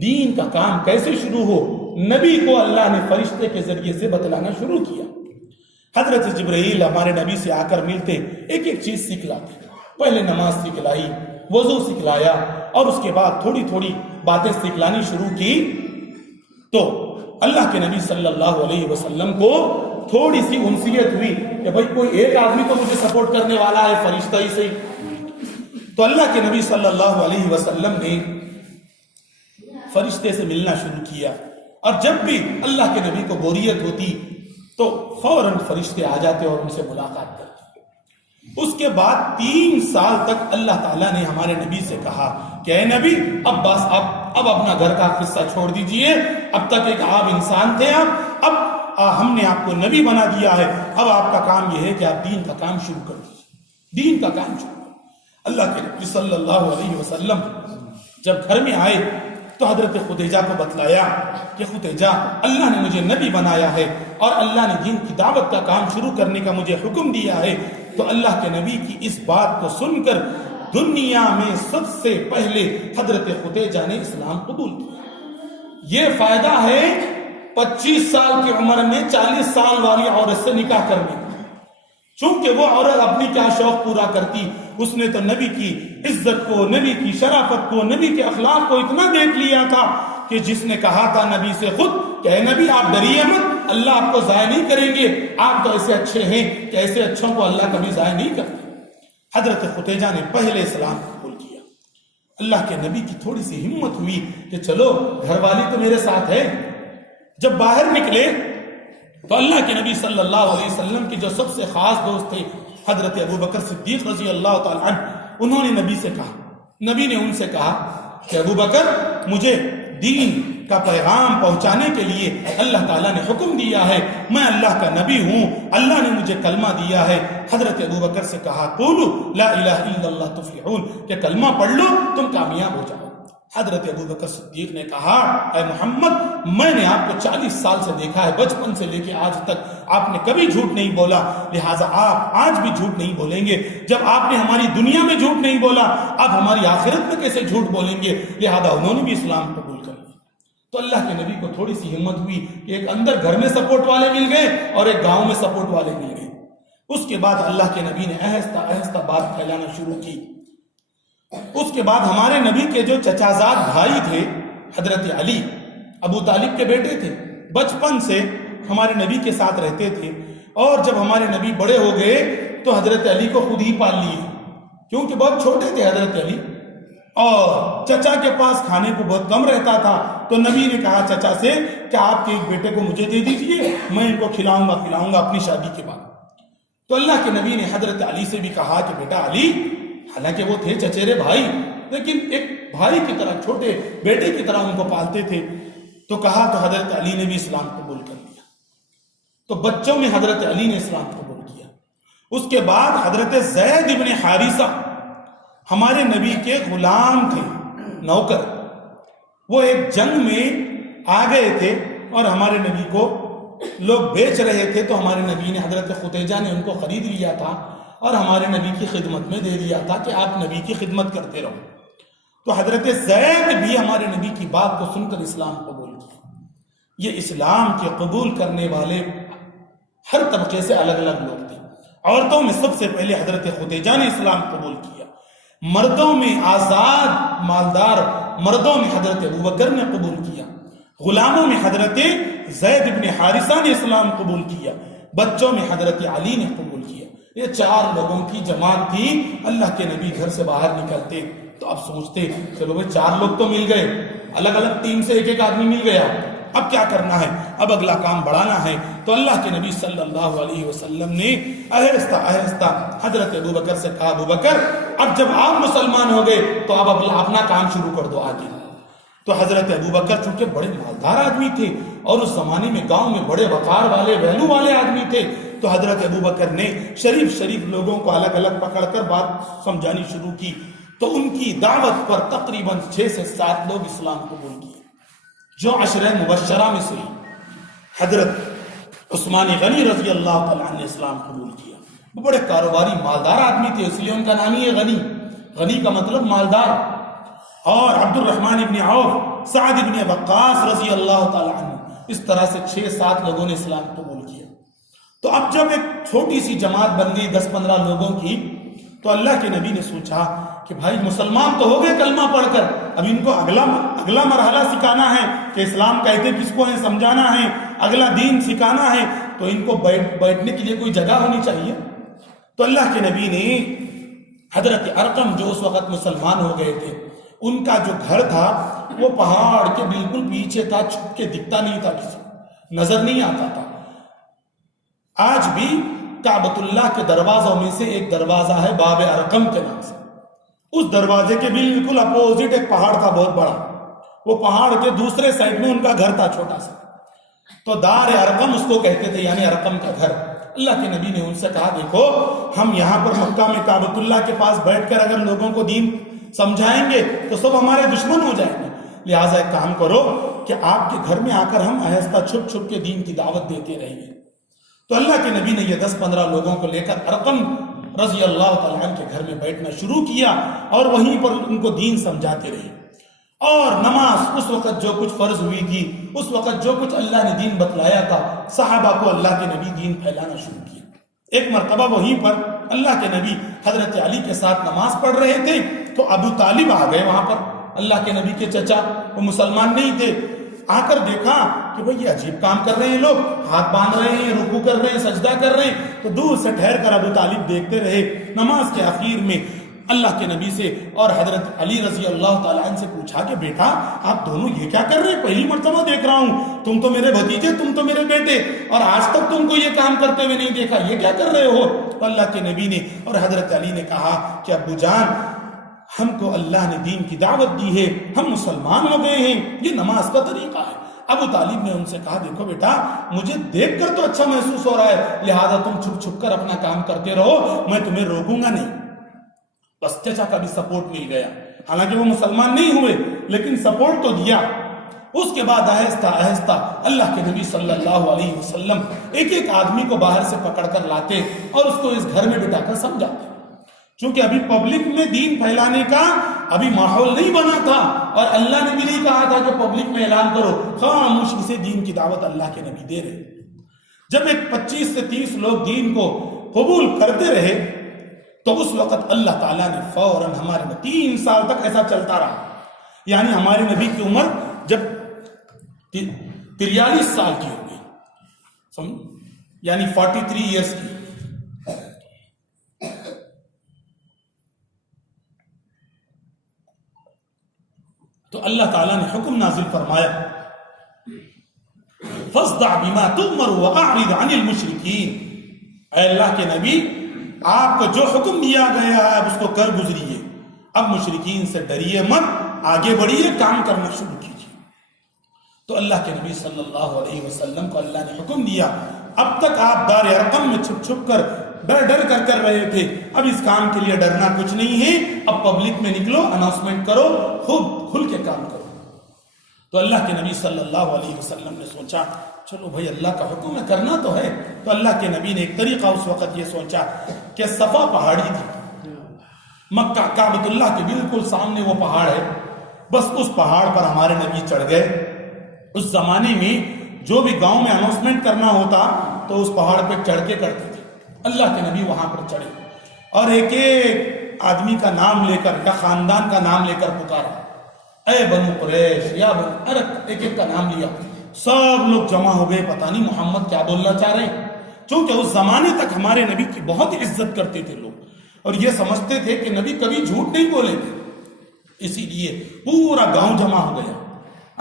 دین کا کام کیسے شروع ہو، نبی کو اللہ نے فرشتے کے ذریعے سے بتلانا شروع کیا۔ حضرت جبرائیل ہمارے نبی سے آ کر ملتے، ایک ایک چیز سکھلاتے، پہلے نماز سکھلائی، وضو سکھلایا، اور اس کے بعد تھوڑی تھوڑی باتیں سکھلانی شروع کی۔ تو اللہ کے نبی صلی اللہ علیہ وسلم کو تھوڑی سی انسیت ہوئی کہ بھائی کوئی ایک آدمی تو مجھے سپورٹ کرنے والا ہے، فرشتہ ہی صحیح۔ تو اللہ کے نبی صلی اللہ علیہ وسلم نے فرشتے سے ملنا شروع کیا، اور جب بھی اللہ کے نبی کو بوریت ہوتی تو فوراً فرشتے آ جاتے اور ان سے ملاقات کرتے۔ اس کے بعد 3 سال تک اللہ تعالیٰ نے ہمارے نبی سے کہا کہ اے نبی اب بس اب اپنا گھر کا قصہ چھوڑ دیجئے، اب تک ایک عام انسان تھے آپ، اب ہم نے آپ کو نبی بنا دیا ہے، اب آپ کا کام یہ ہے کہ آپ دین کا کام شروع کر دیجئے، دین کا کام شروع کر۔ اللہ کے نبی صلی اللہ علیہ وسلم جب گھر میں آئے تو حضرت خدیجہ کو بتلایا کہ خدیجہ اللہ نے مجھے نبی بنایا ہے اور اللہ نے دین کی دعوت کا کام شروع کرنے کا مجھے حکم دیا ہے۔ تو اللہ کے نبی کی اس بات کو سن کر دنیا میں سب سے پہلے حضرت خدیجہ نے اسلام قبول کیا۔ یہ فائدہ ہے 25 سال کی عمر میں 40 سال والی عورت سے نکاح کرنے کا، چونکہ وہ عورت اپنی کیا شوق پورا کرتی، اس نے تو نبی کی عزت کو، نبی کی شرافت کو، نبی کے اخلاق کو اتنا دیکھ لیا تھا کہ جس نے کہا تھا نبی سے خود کہ اے نبی آپ ڈریے مت، اللہ آپ کو ضائع نہیں کریں گے، آپ تو ایسے اچھے ہیں کہ ایسے اچھوں کو اللہ کبھی ضائع نہیں کرتے۔ حضرت خدیجہ نے پہلے اسلام قبول کیا۔ اللہ کے نبی کی تھوڑی سی ہمت ہوئی کہ چلو گھر والی تو میرے ساتھ ہے۔ جب باہر نکلے تو اللہ کے نبی صلی اللہ علیہ وسلم کے جو سب سے خاص دوست تھے حضرت ابوبکر صدیق رضی اللہ تعالی عنہ، انہوں نے نبی سے کہا، نبی نے ان سے کہا کہ ابوبکر مجھے دین کا پیغام پہنچانے کے لیے اللہ تعالیٰ نے حکم دیا ہے، میں اللہ کا نبی ہوں، اللہ نے مجھے کلمہ دیا ہے۔ حضرت ابوبکر سے کہا قولوا لا الہ الا اللہ تفلحون، کہ کلمہ پڑھ لو تم کامیاب ہو جاؤ۔ حضرت ابو بکر صدیق نے کہا اے محمد میں نے آپ کو 40 سال سے دیکھا ہے، بچپن سے لے کے آج تک آپ نے کبھی جھوٹ نہیں بولا، لہٰذا آپ آج بھی جھوٹ نہیں بولیں گے۔ جب آپ نے ہماری دنیا میں جھوٹ نہیں بولا، آپ ہماری آخرت میں کیسے جھوٹ بولیں گے؟ لہٰذا انہوں نے بھی اسلام قبول کر لیا۔ تو اللہ کے نبی کو تھوڑی سی ہمت ہوئی کہ ایک اندر گھر میں سپورٹ والے مل گئے اور ایک گاؤں میں سپورٹ والے مل گئے۔ اس کے بعد اللہ کے نبی نے آہستہ آہستہ بات پھیلانا شروع کی۔ اس کے بعد ہمارے نبی کے جو چچازاد بھائی تھے حضرت علی، ابو طالب کے بیٹے تھے، بچپن سے ہمارے نبی کے ساتھ رہتے تھے، اور جب ہمارے نبی بڑے ہو گئے تو حضرت علی کو خود ہی پال لیے، کیونکہ بہت چھوٹے تھے حضرت علی، اور چچا کے پاس کھانے کو بہت کم رہتا تھا۔ تو نبی نے کہا چچا سے کہ آپ کے ایک بیٹے کو مجھے دے دیجئے، میں ان کو کھلاؤں گا اپنی شادی کے بعد۔ تو اللہ کے نبی نے حضرت علی سے بھی کہا کہ بیٹا علی، حالانکہ وہ تھے چچیرے بھائی، لیکن ایک بھائی کی طرح، چھوٹے بیٹے کی طرح ان کو پالتے تھے۔ تو کہا، تو حضرت علی نے بھی اسلام قبول کر لیا۔ تو بچوں میں حضرت علی نے اسلام قبول کیا۔ اس کے بعد حضرت زید ابن حارثہ ہمارے نبی کے غلام تھے، نوکر، وہ ایک جنگ میں آ گئے تھے اور ہمارے نبی کو لوگ بیچ رہے تھے، تو ہمارے نبی نے، حضرت ختیجہ نے ان کو خرید لیا تھا اور ہمارے نبی کی خدمت میں دے دیا تھا کہ آپ نبی کی خدمت کرتے رہو۔ تو حضرت زید بھی ہمارے نبی کی بات کو سن کر اسلام قبول کیا۔ یہ اسلام کے قبول کرنے والے ہر طبقے سے الگ الگ لوگ تھے۔ عورتوں میں سب سے پہلے حضرت ختیجہ نے اسلام قبول کیا، مردوں میں آزاد مالدار مردوں میں حضرت ابوبکر نے قبول کیا، غلاموں میں حضرت زید ابن حارثہ نے اسلام قبول کیا، بچوں میں حضرت علی نے قبول کیا۔ یہ 4 لوگوں کی جماعت تھی۔ اللہ کے نبی گھر سے باہر نکلتے تو اب سوچتے، چلو بھائی 4 لوگ تو مل گئے، الگ الگ ٹیم سے ایک آدمی مل گیا، اب کیا کرنا ہے؟ اب اگلا کام بڑھانا ہے۔ تو اللہ کے نبی صلی اللہ علیہ وسلم نے آہستہ آہستہ حضرت ابوبکر سے کہا، ابوبکر اب جب آپ مسلمان ہو گئے تو اب اپنا کام شروع کر دو آگے۔ تو حضرت ابوبکر چونکہ بڑے مالدار آدمی تھے اور اس زمانے میں گاؤں میں بڑے وقار والے، ویلو والے آدمی تھے، تو حضرت ابوبکر نے شریف لوگوں کو الگ الگ پکڑ کر بات سمجھانی شروع کی۔ تو ان کی دعوت پر تقریباً 6 سے 7 لوگ اسلام قبول کیے، جو عشرہ مبشرہ میں سے حضرت عثمان غنی رضی اللہ تعالیٰ عنہ نے اسلام قبول کیا۔ وہ بڑے کاروباری مالدار آدمی تھے، اس لیے ان کا نام ہی ہے غنی، غنی کا مطلب مالدار۔ اور عبد الرحمن ابن عوف، سعد ابن وقاص رضی اللہ تعالیٰ عنہ، اس طرح سے 6-7 لوگوں نے اسلام قبول کیا۔ تو اب جب ایک چھوٹی سی جماعت بن گئی 10-15 لوگوں کی، تو اللہ کے نبی نے سوچا کہ بھائی مسلمان تو ہو گئے کلمہ پڑھ کر، اب ان کو اگلا مرحلہ سکھانا ہے کہ اسلام کہتے کس کو ہے، سمجھانا ہے، اگلا دین سکھانا ہے، تو ان کو بیٹھنے کے لیے کوئی جگہ ہونی چاہیے۔ تو اللہ کے نبی نے حضرت ارقم، جو اس وقت مسلمان ہو گئے تھے، ان کا جو گھر تھا وہ پہاڑ کے بالکل پیچھے تھا، چھپ کے دکھتا نہیں تھا، کسی کو نظر نہیں آتا تھا۔ آج بھی کعبۃ اللہ کے دروازوں میں سے ایک دروازہ ہے باب ارقم کے نام سے، اس دروازے کے بالکل اپوزٹ ایک پہاڑ تھا بہت بڑا، وہ پہاڑ کے دوسرے سائڈ میں ان کا گھر تھا چھوٹا سا، تو دار ارقم اس کو کہتے تھے، یعنی ارقم کا گھر۔ اللہ کے نبی نے ان سے کہا، دیکھو ہم یہاں پر مکہ میں کعبۃ اللہ کے پاس بیٹھ کر اگر لوگوں کو دین سمجھائیں گے تو سب ہمارے دشمن ہو جائیں گے، لہٰذا ایک کام کرو کہ آپ کے گھر میں آ کر ہم آہستہ چھپ چھپ کے دین کی دعوت دیتے رہیں گے۔ تو اللہ کے نبی نے یہ 10-15 لوگوں کو لے کر ارقم رضی اللہ تعالیٰ عنہ کے گھر میں بیٹھنا شروع کیا اور وہیں پر ان کو دین سمجھاتے رہے۔ اور نماز اس وقت جو کچھ فرض ہوئی تھی، اس وقت جو کچھ اللہ نے دین بتلایا تھا، صحابہ کو اللہ کے نبی دین پھیلانا شروع کیا۔ ایک مرتبہ وہیں پر اللہ کے نبی حضرت علی کے ساتھ نماز پڑھ رہے تھے تو ابو طالب آ گئے وہاں پر، اللہ کے نبی کے چچا، وہ مسلمان نہیں تھے، آ کر دیکھا کہ بھئی یہ عجیب کام کر رہے ہیں لوگ، ہاتھ باندھ رہے ہیں، رکوع کر رہے ہیں، سجدہ کر رہے ہیں، تو دور سے ٹھہر کر ابو طالب دیکھتے رہے۔ نماز کے آخر میں اللہ کے نبی سے اور حضرت علی رضی اللہ تعالیٰ عنہ سے پوچھا کہ بیٹا آپ دونوں یہ کیا کر رہے ہیں؟ پہلی مرتبہ دیکھ رہا ہوں، تم تو میرے بھتیجے، تم تو میرے بیٹے، اور آج تک تم کو یہ کام کرتے ہوئے نہیں دیکھا، یہ کیا کر رہے ہو؟ تو اللہ کے نبی نے اور حضرت علی نے کہا کہ ابو جان، ہم کو اللہ نے دین کی دعوت دی ہے، ہم مسلمان ہو گئے ہیں، یہ نماز کا طریقہ ہے۔ ابو طالب نے ان سے کہا دیکھو بیٹا، مجھے دیکھ کر تو اچھا محسوس ہو رہا ہے، لہذا تم چھپ چھپ کر اپنا کام کرتے رہو، میں تمہیں روکوں گا نہیں۔ بس چچا کا بھی سپورٹ مل گیا، حالانکہ وہ مسلمان نہیں ہوئے لیکن سپورٹ تو دیا. اس کے بعد آہستہ آہستہ اللہ کے نبی صلی اللہ علیہ وسلم ایک ایک آدمی کو باہر سے پکڑ کر لاتے اور اس کو اس گھر میں بٹھا کر سمجھاتے. چونکہ ابھی پبلک میں دین پھیلانے کا ابھی ماحول نہیں بنا تھا اور اللہ نے بھی نہیں کہا تھا کہ پبلک میں اعلان کرو. خاموشی سے دین کی دعوت اللہ کے نبی دے رہے. جب ایک 25 سے 30 لوگ دین کو قبول کرتے رہے تو اس وقت اللہ تعالیٰ نے فوراً ہمارے میں 3 سال تک ایسا چلتا رہا. یعنی ہمارے نبی کی عمر جب 43 سال کی ہو گئی, یعنی 43 ایئرس کی, تو اللہ تعالیٰ نے حکم نازل فرمایا فَاصْدَعْ بِمَا تُؤْمَرُ وَأَعْرِضْ عَنِ الْمُشْرِكِينَ. اے اللہ کے نبی, آپ کو جو حکم دیا گیا ہے اب اس کو کر گزریے. اب مشرکین سے ڈریے مت, آگے بڑھیے, کام کرنا شروع کیجیے. تو اللہ کے نبی صلی اللہ علیہ وسلم کو اللہ نے حکم دیا. اب تک آپ دار ارقم میں چھپ چھپ کر ڈر کر رہے تھے, اب اس کام کے لیے ڈرنا کچھ نہیں ہے. اب پبلک میں نکلو, اناؤنسمنٹ کرو, خود کھل کے کام کرو. تو اللہ کے نبی صلی اللہ علیہ وسلم نے سوچا چلو بھائی اللہ کا حکم ہے, کرنا تو ہے. تو اللہ کے نبی نے ایک طریقہ اس وقت یہ سوچا کہ صفا پہاڑی تھی, مکہ کعبۃ اللہ کے بالکل سامنے وہ پہاڑ ہے, بس اس پہاڑ پر ہمارے نبی چڑھ گئے. اس زمانے میں جو بھی گاؤں میں اناؤنسمنٹ کرنا ہوتا تو اس پہاڑ پہ چڑھ کے کرتے تھے. اللہ کے نبی وہاں پر چڑھے اور ایک ایک آدمی کا نام لے کر یا خاندان کا نام لے کر پکارا, اے بنو قریش یا بنو ارق, ایک ایک کا نام لیا. سب لوگ جمع ہو گئے, پتہ نہیں محمد کیا بولنا چاہ رہے ہیں. چونکہ اس زمانے تک ہمارے نبی کی بہت عزت کرتے تھے لوگ اور یہ سمجھتے تھے کہ نبی کبھی جھوٹ نہیں بولے گے, اسی لیے پورا گاؤں جمع ہو گیا.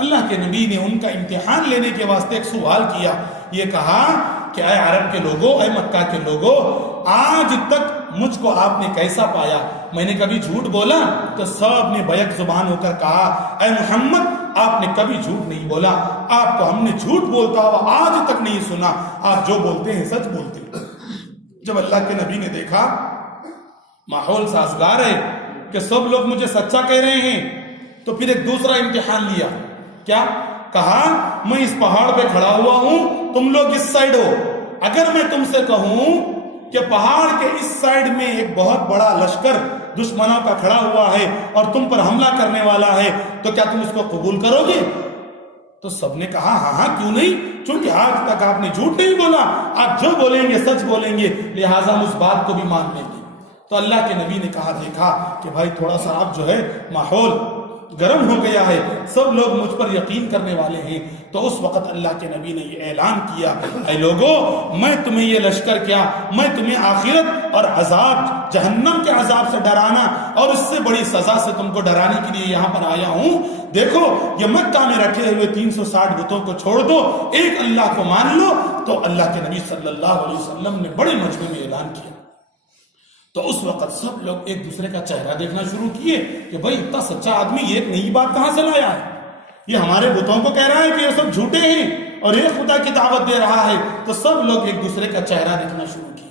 اللہ کے نبی نے ان کا امتحان لینے کے واسطے ایک سوال کیا. یہ کہا کہ اے عرب کے لوگوں, اے مکہ کے لوگوں, آج تک مجھ کو آپ نے کیسا پایا؟ میں نے کبھی جھوٹ بولا؟ تو سب نے بیک زبان ہو کر کہا اے محمد آپ نے کبھی جھوٹ نہیں بولا, آپ کو ہم نے جھوٹ بولتا ہوا آج تک نہیں سنا, آپ جو بولتے ہیں سچ بولتے ہیں. جب اللہ کے نبی نے دیکھا ماحول سازگار ہے کہ سب لوگ مجھے سچا کہہ رہے ہیں, تو پھر ایک دوسرا امتحان لیا. کیا کہا؟ میں اس پہاڑ پہ کھڑا ہوا ہوں, تم لوگ اس سائڈ ہو. اگر میں تم سے کہوں کہ پہاڑ کے اس سائڈ میں ایک بہت بڑا لشکر دشمنوں کا کھڑا ہوا ہے اور تم پر حملہ کرنے والا ہے, تو کیا تم اس کو قبول کرو گے؟ تو سب نے کہا ہاں کیوں نہیں, چونکہ آج تک آپ نے جھوٹ نہیں بولا, آپ جو بولیں گے سچ بولیں گے, لہٰذا ہم اس بات کو بھی مان لیں گے. تو اللہ کے نبی نے کہا دیکھا کہ بھائی تھوڑا سا آپ جو ہے ماحول گرم ہو گیا ہے, سب لوگ مجھ پر یقین کرنے والے ہیں. تو اس وقت اللہ کے نبی نے یہ اعلان کیا اے لوگوں, میں تمہیں یہ لشکر کیا, میں تمہیں آخرت اور عذاب, جہنم کے عذاب سے ڈرانا اور اس سے بڑی سزا سے تم کو ڈرانے کے لیے یہاں پر آیا ہوں. دیکھو یہ مکہ میں رکھے ہوئے 360 بتوں کو چھوڑ دو, ایک اللہ کو مان لو. تو اللہ کے نبی صلی اللہ علیہ وسلم نے بڑے مجمع میں اعلان کیا. تو اس وقت سب لوگ ایک دوسرے کا چہرہ دیکھنا شروع کیے کہ بھائی اتنا سچا آدمی یہ ایک نئی بات کہاں سے لایا ہے, یہ ہمارے بتوں کو کہہ رہا ہے کہ یہ سب جھوٹے ہیں اور یہ خدا کی دعوت دے رہا ہے. تو سب لوگ ایک دوسرے کا چہرہ دیکھنا شروع کیے.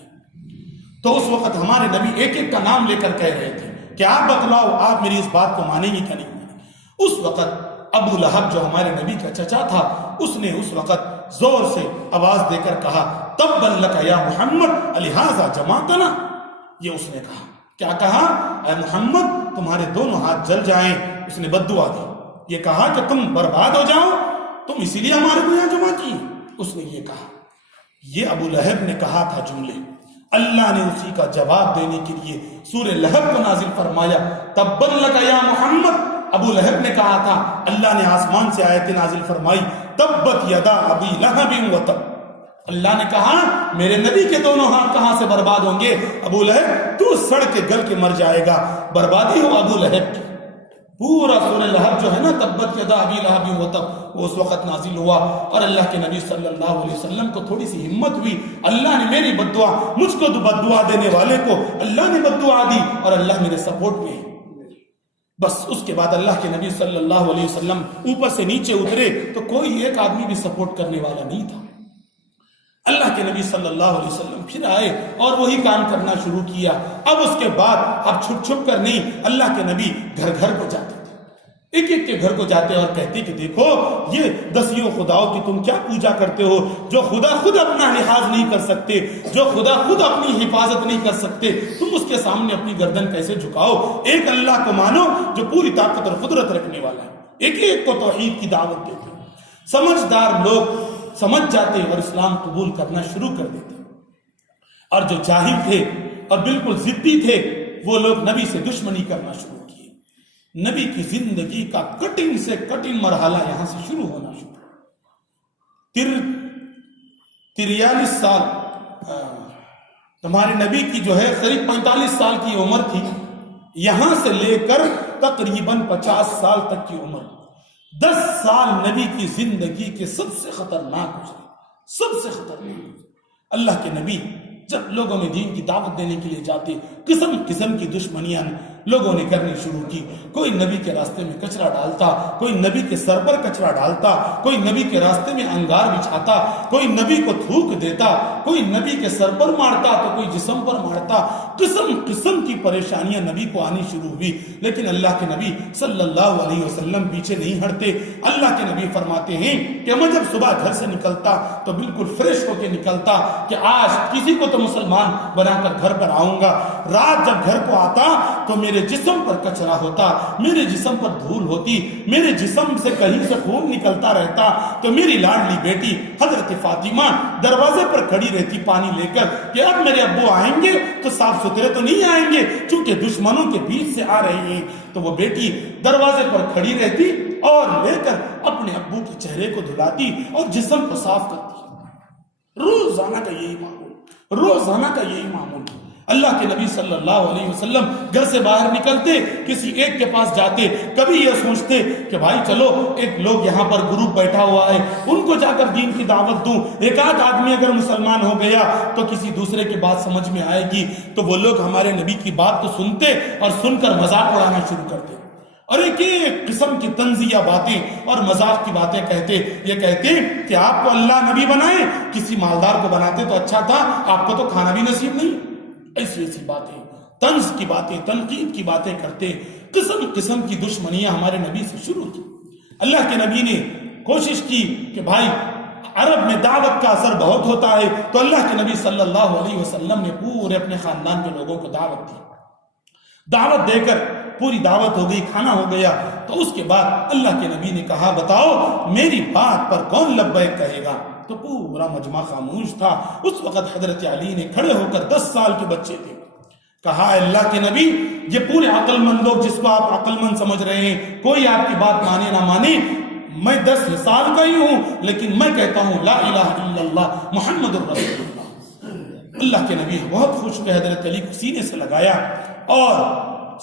تو اس وقت ہمارے نبی ایک ایک کا نام لے کر کہہ رہے تھے کہ آپ بتلاؤ آپ میری اس بات کو مانیں گے کہ نہیں مانیں گے. اس وقت ابو لہب جو ہمارے نبی کا چچا تھا, اس نے اس وقت زور سے آواز دے کر کہا تبا لک یا محمد الہذا جمعتنا. یہ اس نے کہا, کیا کہا؟ اے محمد تمہارے دونوں ہاتھ جل جائیں. اس نے بد دعا دی, یہ کہا کہ تم برباد ہو جاؤ, تم اسی لیے ہمارے کو یہاں جمع کی. اس نے یہ کہا. یہ ابو لہب نے کہا تھا جملے, اللہ نے اسی کا جواب دینے کے لیے سورہ لہب کو نازل فرمایا تبا لک یا محمد. ابو لہب نے کہا تھا, اللہ نے آسمان سے آیت نازل فرمائی تبت یدا ابی لہب و تب. اللہ نے کہا میرے نبی کے دونوں ہاتھ کہاں سے برباد ہوں گے؟ ابو لہب تو سڑ کے گل کے مر جائے گا, بربادی ہو ابو لہب کی. پورا سورہ لہب جو ہے نا تبت یدا ابی لہب و تب, وہ اس وقت نازل ہوا اور اللہ کے نبی صلی اللہ علیہ وسلم کو تھوڑی سی ہمت ہوئی. اللہ نے میری بد دعا, مجھ کو بد دعا دینے والے کو اللہ نے بد دعا دی اور اللہ میرے سپورٹ میں ہے. بس اس کے بعد اللہ کے نبی صلی اللہ علیہ وسلم اوپر سے نیچے اترے تو کوئی ایک آدمی بھی سپورٹ کرنے والا نہیں تھا. اللہ کے نبی صلی اللہ علیہ وسلم پھر آئے اور وہی کام کرنا شروع کیا. اب اس کے بعد اب چھپ چھپ کر نہیں، اللہ کے نبی گھر گھر کو جاتے تھے، ایک ایک کے گھر کو جاتے اور کہتے کہ دیکھو یہ دسیوں خداؤں کی تم کیا پوجا کرتے ہو، جو خدا خود اپنا لحاظ نہیں کر سکتے، جو خدا خود اپنی حفاظت نہیں کر سکتے، تم اس کے سامنے اپنی گردن کیسے جھکاؤ؟ ایک اللہ کو مانو جو پوری طاقت اور قدرت رکھنے والا ہے. ایک ایک کو توحید کی دعوت دیتے. سمجھدار لوگ سمجھ جاتے اور اسلام قبول کرنا شروع کر دیتے، اور جو جاہل تھے اور بالکل ضدی تھے وہ لوگ نبی سے دشمنی کرنا شروع کیے. نبی کی زندگی کا کٹن سے کٹن مرحلہ یہاں سے شروع ہونا شروع. 43 سال ہمارے نبی کی جو ہے قریب 45 سال کی عمر تھی، یہاں سے لے کر تقریباً 50 سال تک کی عمر. 10 سال نبی کی زندگی کے سب سے خطرناک گزرے، سب سے خطرناک گزرے. اللہ کے نبی جب لوگوں میں دین کی دعوت دینے کے لیے جاتے، قسم قسم کی دشمنیاں لوگوں نے کرنی شروع کی. کوئی نبی کے راستے میں کچرا ڈالتا، کوئی نبی کے سر پر کچرا ڈالتا، کوئی نبی کے راستے میں انگار بچھاتا، کوئی نبی کو تھوک دیتا، کوئی نبی کے سر پر مارتا تو کوئی جسم پر مارتا. قسم قسم کی پریشانیاں نبی کو آنی شروع ہوئی. لیکن اللہ کے نبی صلی اللہ علیہ وسلم پیچھے نہیں ہٹتے. اللہ کے نبی فرماتے ہیں کہ میں جب صبح گھر سے نکلتا تو بالکل فریش ہو کے نکلتا کہ آج کسی کو تو مسلمان بنا کر گھر پر آؤں گا. رات جب گھر کو آتا تو میرے جسم پر کچرا ہوتا، میرے جسم پر دھول ہوتی، میرے جسم سے کہیں سے خون نکلتا رہتا تو میری لاڈلی بیٹی حضرت فاطمہ دروازے پر کھڑی رہتی پانی لے کر کہ اب میرے ابو آئیں گے تو صاف ستھرے تو نہیں آئیں گے چونکہ دشمنوں کے بیچ سے آ رہے ہیں. تو وہ بیٹی دروازے پر کھڑی رہتی اور لے کر اپنے ابو کے چہرے کو دھلاتی اور جسم کو صاف کرتی. روزانہ کا یہی معمول، روزانہ کا یہی معمول. اللہ کے نبی صلی اللہ علیہ وسلم گھر سے باہر نکلتے، کسی ایک کے پاس جاتے، کبھی یہ سوچتے کہ بھائی چلو ایک لوگ یہاں پر گروپ بیٹھا ہوا ہے ان کو جا کر دین کی دعوت دوں. ایک آدھ آدمی اگر مسلمان ہو گیا تو کسی دوسرے کی بات سمجھ میں آئے گی. تو وہ لوگ ہمارے نبی کی بات تو سنتے اور سن کر مذاق اڑانا شروع کرتے اور ایک ایک قسم کی طنزیہ باتیں اور مذاق کی باتیں کہتے. یہ کہتے کہ آپ کو اللہ نبی بنائے، کسی مالدار کو بناتے تو اچھا تھا، آپ کو تو کھانا بھی نصیب نہیں. ایسی ایسی باتیں، طنز کی باتیں، تنقید کی باتیں کرتے. قسم قسم کی دشمنیاں ہمارے نبی سے شروع کی. اللہ کے نبی نے کوشش کی کہ بھائی عرب میں دعوت کا اثر بہت ہوتا ہے، تو اللہ کے نبی صلی اللہ علیہ وسلم نے پورے اپنے خاندان کے لوگوں کو دعوت دی. دعوت دے کر پوری دعوت ہو گئی، کھانا ہو گیا. تو اس کے بعد اللہ کے نبی نے کہا بتاؤ میری بات پر کون لبیک کہے گا؟ تو پورا مجمع خاموش تھا. اس وقت حضرت علی نے کھڑے ہو کر 10 سال کے بچے تھے، کہا اللہ کے نبی یہ پورے عقل مند لوگ جس کو آپ عقل مند سمجھ رہے ہیں، کوئی آپ کی بات مانے نہ مانے، میں 10 سال کا ہی ہوں لیکن میں کہتا ہوں لا الہ الا اللہ محمد الرسول اللہ. اللہ کے نبی بہت خوش ہوئے، حضرت علی کو سینے سے لگایا اور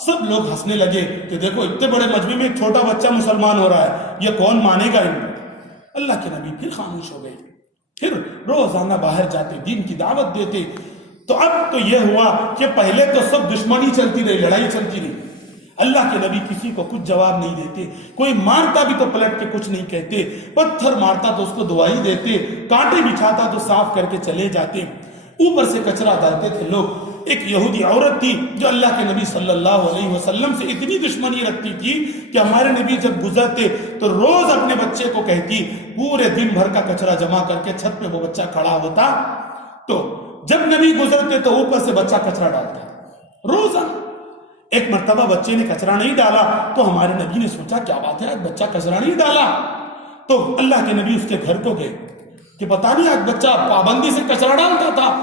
سب لوگ ہنسنے لگے کہ دیکھو اتنے بڑے مجمع میں ایک چھوٹا بچہ مسلمان ہو رہا ہے، یہ کون مانے گا ان کو. اللہ کے نبی پھر خاموش ہو گئے. پھر روزانہ باہر جاتے، دین کی دعوت دیتے. تو اب تو یہ ہوا کہ پہلے تو سب دشمنی چلتی رہی، لڑائی چلتی رہی. اللہ کے نبی کسی کو کچھ جواب نہیں دیتے. کوئی مارتا بھی تو پلٹ کے کچھ نہیں کہتے، پتھر مارتا تو اس کو دعائی دیتے، کانٹے بچھاتا تو صاف کر کے چلے جاتے. اوپر سے کچرا ڈالتے تھے لوگ. ایک یہودی عورت تھی جو اللہ کے نبی صلی اللہ علیہ وسلم سے اتنی دشمنی رکھتی تھی کہ ہمارے نبی جب گزرتے تو روز اپنے بچے کو کہتی، پورے دن بھر کا کچرا جمع کر کے چھت پہ وہ بچہ کھڑا ہوتا تو جب نبی گزرتے تو اوپر سے بچہ کچرا ڈالتا روزانہ. ایک مرتبہ بچے نے کچرا نہیں ڈالا تو ہمارے نبی نے سوچا کیا بات ہے آج بچہ کچرا نہیں ڈالا. تو اللہ کے نبی اس کے گھر کو گئے کہ پتا نہیں آج بچہ پابندی سے کچرا ڈالتا تھا.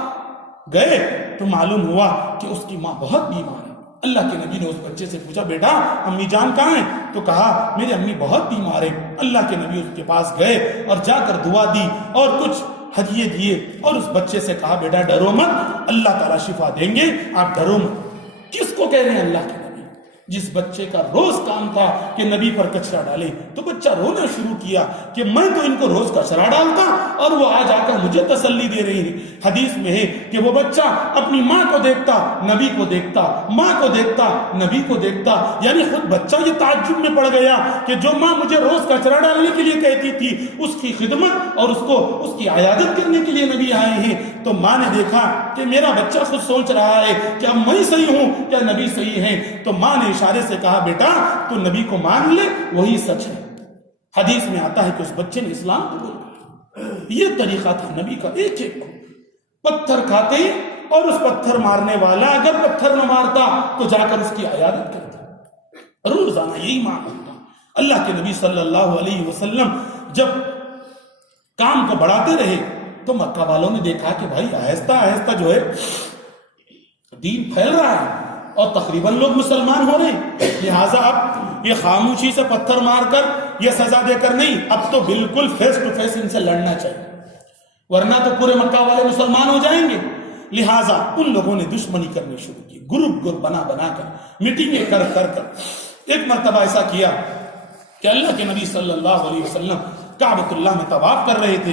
گئے تو معلوم ہوا کہ اس کی ماں بہت بیمار ہے. اللہ کے نبی نے اس بچے سے پوچھا بیٹا امی جان کہاں ہیں؟ تو کہا میری امی بہت بیمار ہے. اللہ کے نبی اس کے پاس گئے اور جا کر دعا دی اور کچھ ہدیے دیے اور اس بچے سے کہا بیٹا ڈرو مت، اللہ تعالیٰ شفا دیں گے، آپ ڈرو مت. کس کو کہہ رہے ہیں اللہ کے نبی؟ جس بچے کا روز کام تھا کہ نبی پر کچرا ڈالے، تو بچہ رونا شروع کیا کہ میں تو ان کو روز کچرا ڈالتا اور وہ آج آ کر مجھے تسلی دے رہی ہے۔ حدیث میں ہے کہ وہ بچہ اپنی ماں کو دیکھتا، نبی کو دیکھتا، ماں کو دیکھتا، نبی کو دیکھتا، یعنی خود بچہ یہ تعجب میں پڑ گیا کہ جو ماں مجھے روز کچرا ڈالنے کے لیے کہتی تھی، اس کی خدمت اور اس کی عیادت کرنے کے لیے نبی آئے ہیں۔ تو ماں نے دیکھا کہ میرا بچہ خود سوچ رہا ہے کہ اب میں صحیح ہوں کیا نبی صحیح ہیں، تو ماں نے اشارے سے کہا بیٹا تو نبی کو مان لے، وہی سچ ہے۔ حدیث میں آتا ہے کہ اس بچے نے اسلام قبول کیا۔ یہ طریقہ تھا نبی کا، ایک ایک کو پتھر کھاتے اور اس پتھر مارنے والا اگر پتھر نہ مارتا تو جا کر اس کی عیادت کرتا، روزانہ یہی معاملہ تھا۔ اللہ کے نبی صلی اللہ علیہ وسلم جب کام کو بڑھاتے رہے تو مکہ والوں نے دیکھا کہ بھائی آہستہ آہستہ جو ہے دین پھیل رہا ہے اور تقریباً لوگ مسلمان ہو رہے ہیں، لہٰذا اب یہ خاموشی سے پتھر مار کر یہ سزا دے کر نہیں، اب تو بالکل فیس ٹو فیس ان سے لڑنا چاہیے، ورنہ تو پورے مکہ والے مسلمان ہو جائیں گے۔ لہٰذا ان لوگوں نے دشمنی کرنی شروع کی، گروپ بنا کر، میٹنگیں کر ایک مرتبہ ایسا کیا کہ اللہ کے نبی صلی اللہ علیہ وسلم کعبۃ اللہ میں طواف کر رہے تھے،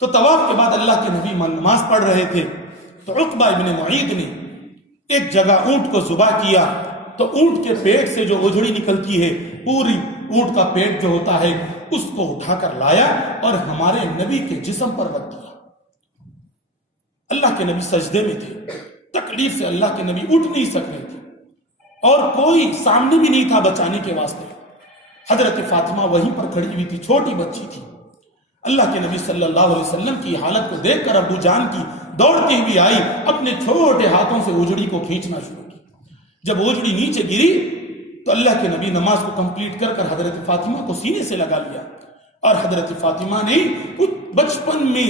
تو طواف کے بعد اللہ کے نبی نماز پڑھ رہے تھے، تو عقبہ ابن معیط نے ایک جگہ اونٹ کو ذبح کیا، تو اونٹ کے پیٹ سے جو اجڑی نکلتی ہے، پوری اونٹ کا پیٹ جو ہوتا ہے اس کو اٹھا کر لایا اور ہمارے نبی کے جسم پر رکھ دیا۔ اللہ کے نبی سجدے میں تھے، تکلیف سے اللہ کے نبی اٹھ نہیں سک رہے تھے اور کوئی سامنے بھی نہیں تھا بچانے کے واسطے۔ حضرت فاطمہ وہیں پر کھڑی ہوئی تھی، چھوٹی بچی تھی۔ اللہ کے نبی صلی اللہ علیہ وسلم کی حالت کو دیکھ کر ابو جان کی دوڑتی ہوئی آئی، اپنے چھوٹے ہاتھوں سے اجڑی کو کھینچنا شروع کی۔ جب اجڑی نیچے گری تو اللہ کے نبی نماز کو کمپلیٹ کر حضرت فاطمہ کو سینے سے لگا لیا، اور حضرت فاطمہ نے کچھ بچپن میں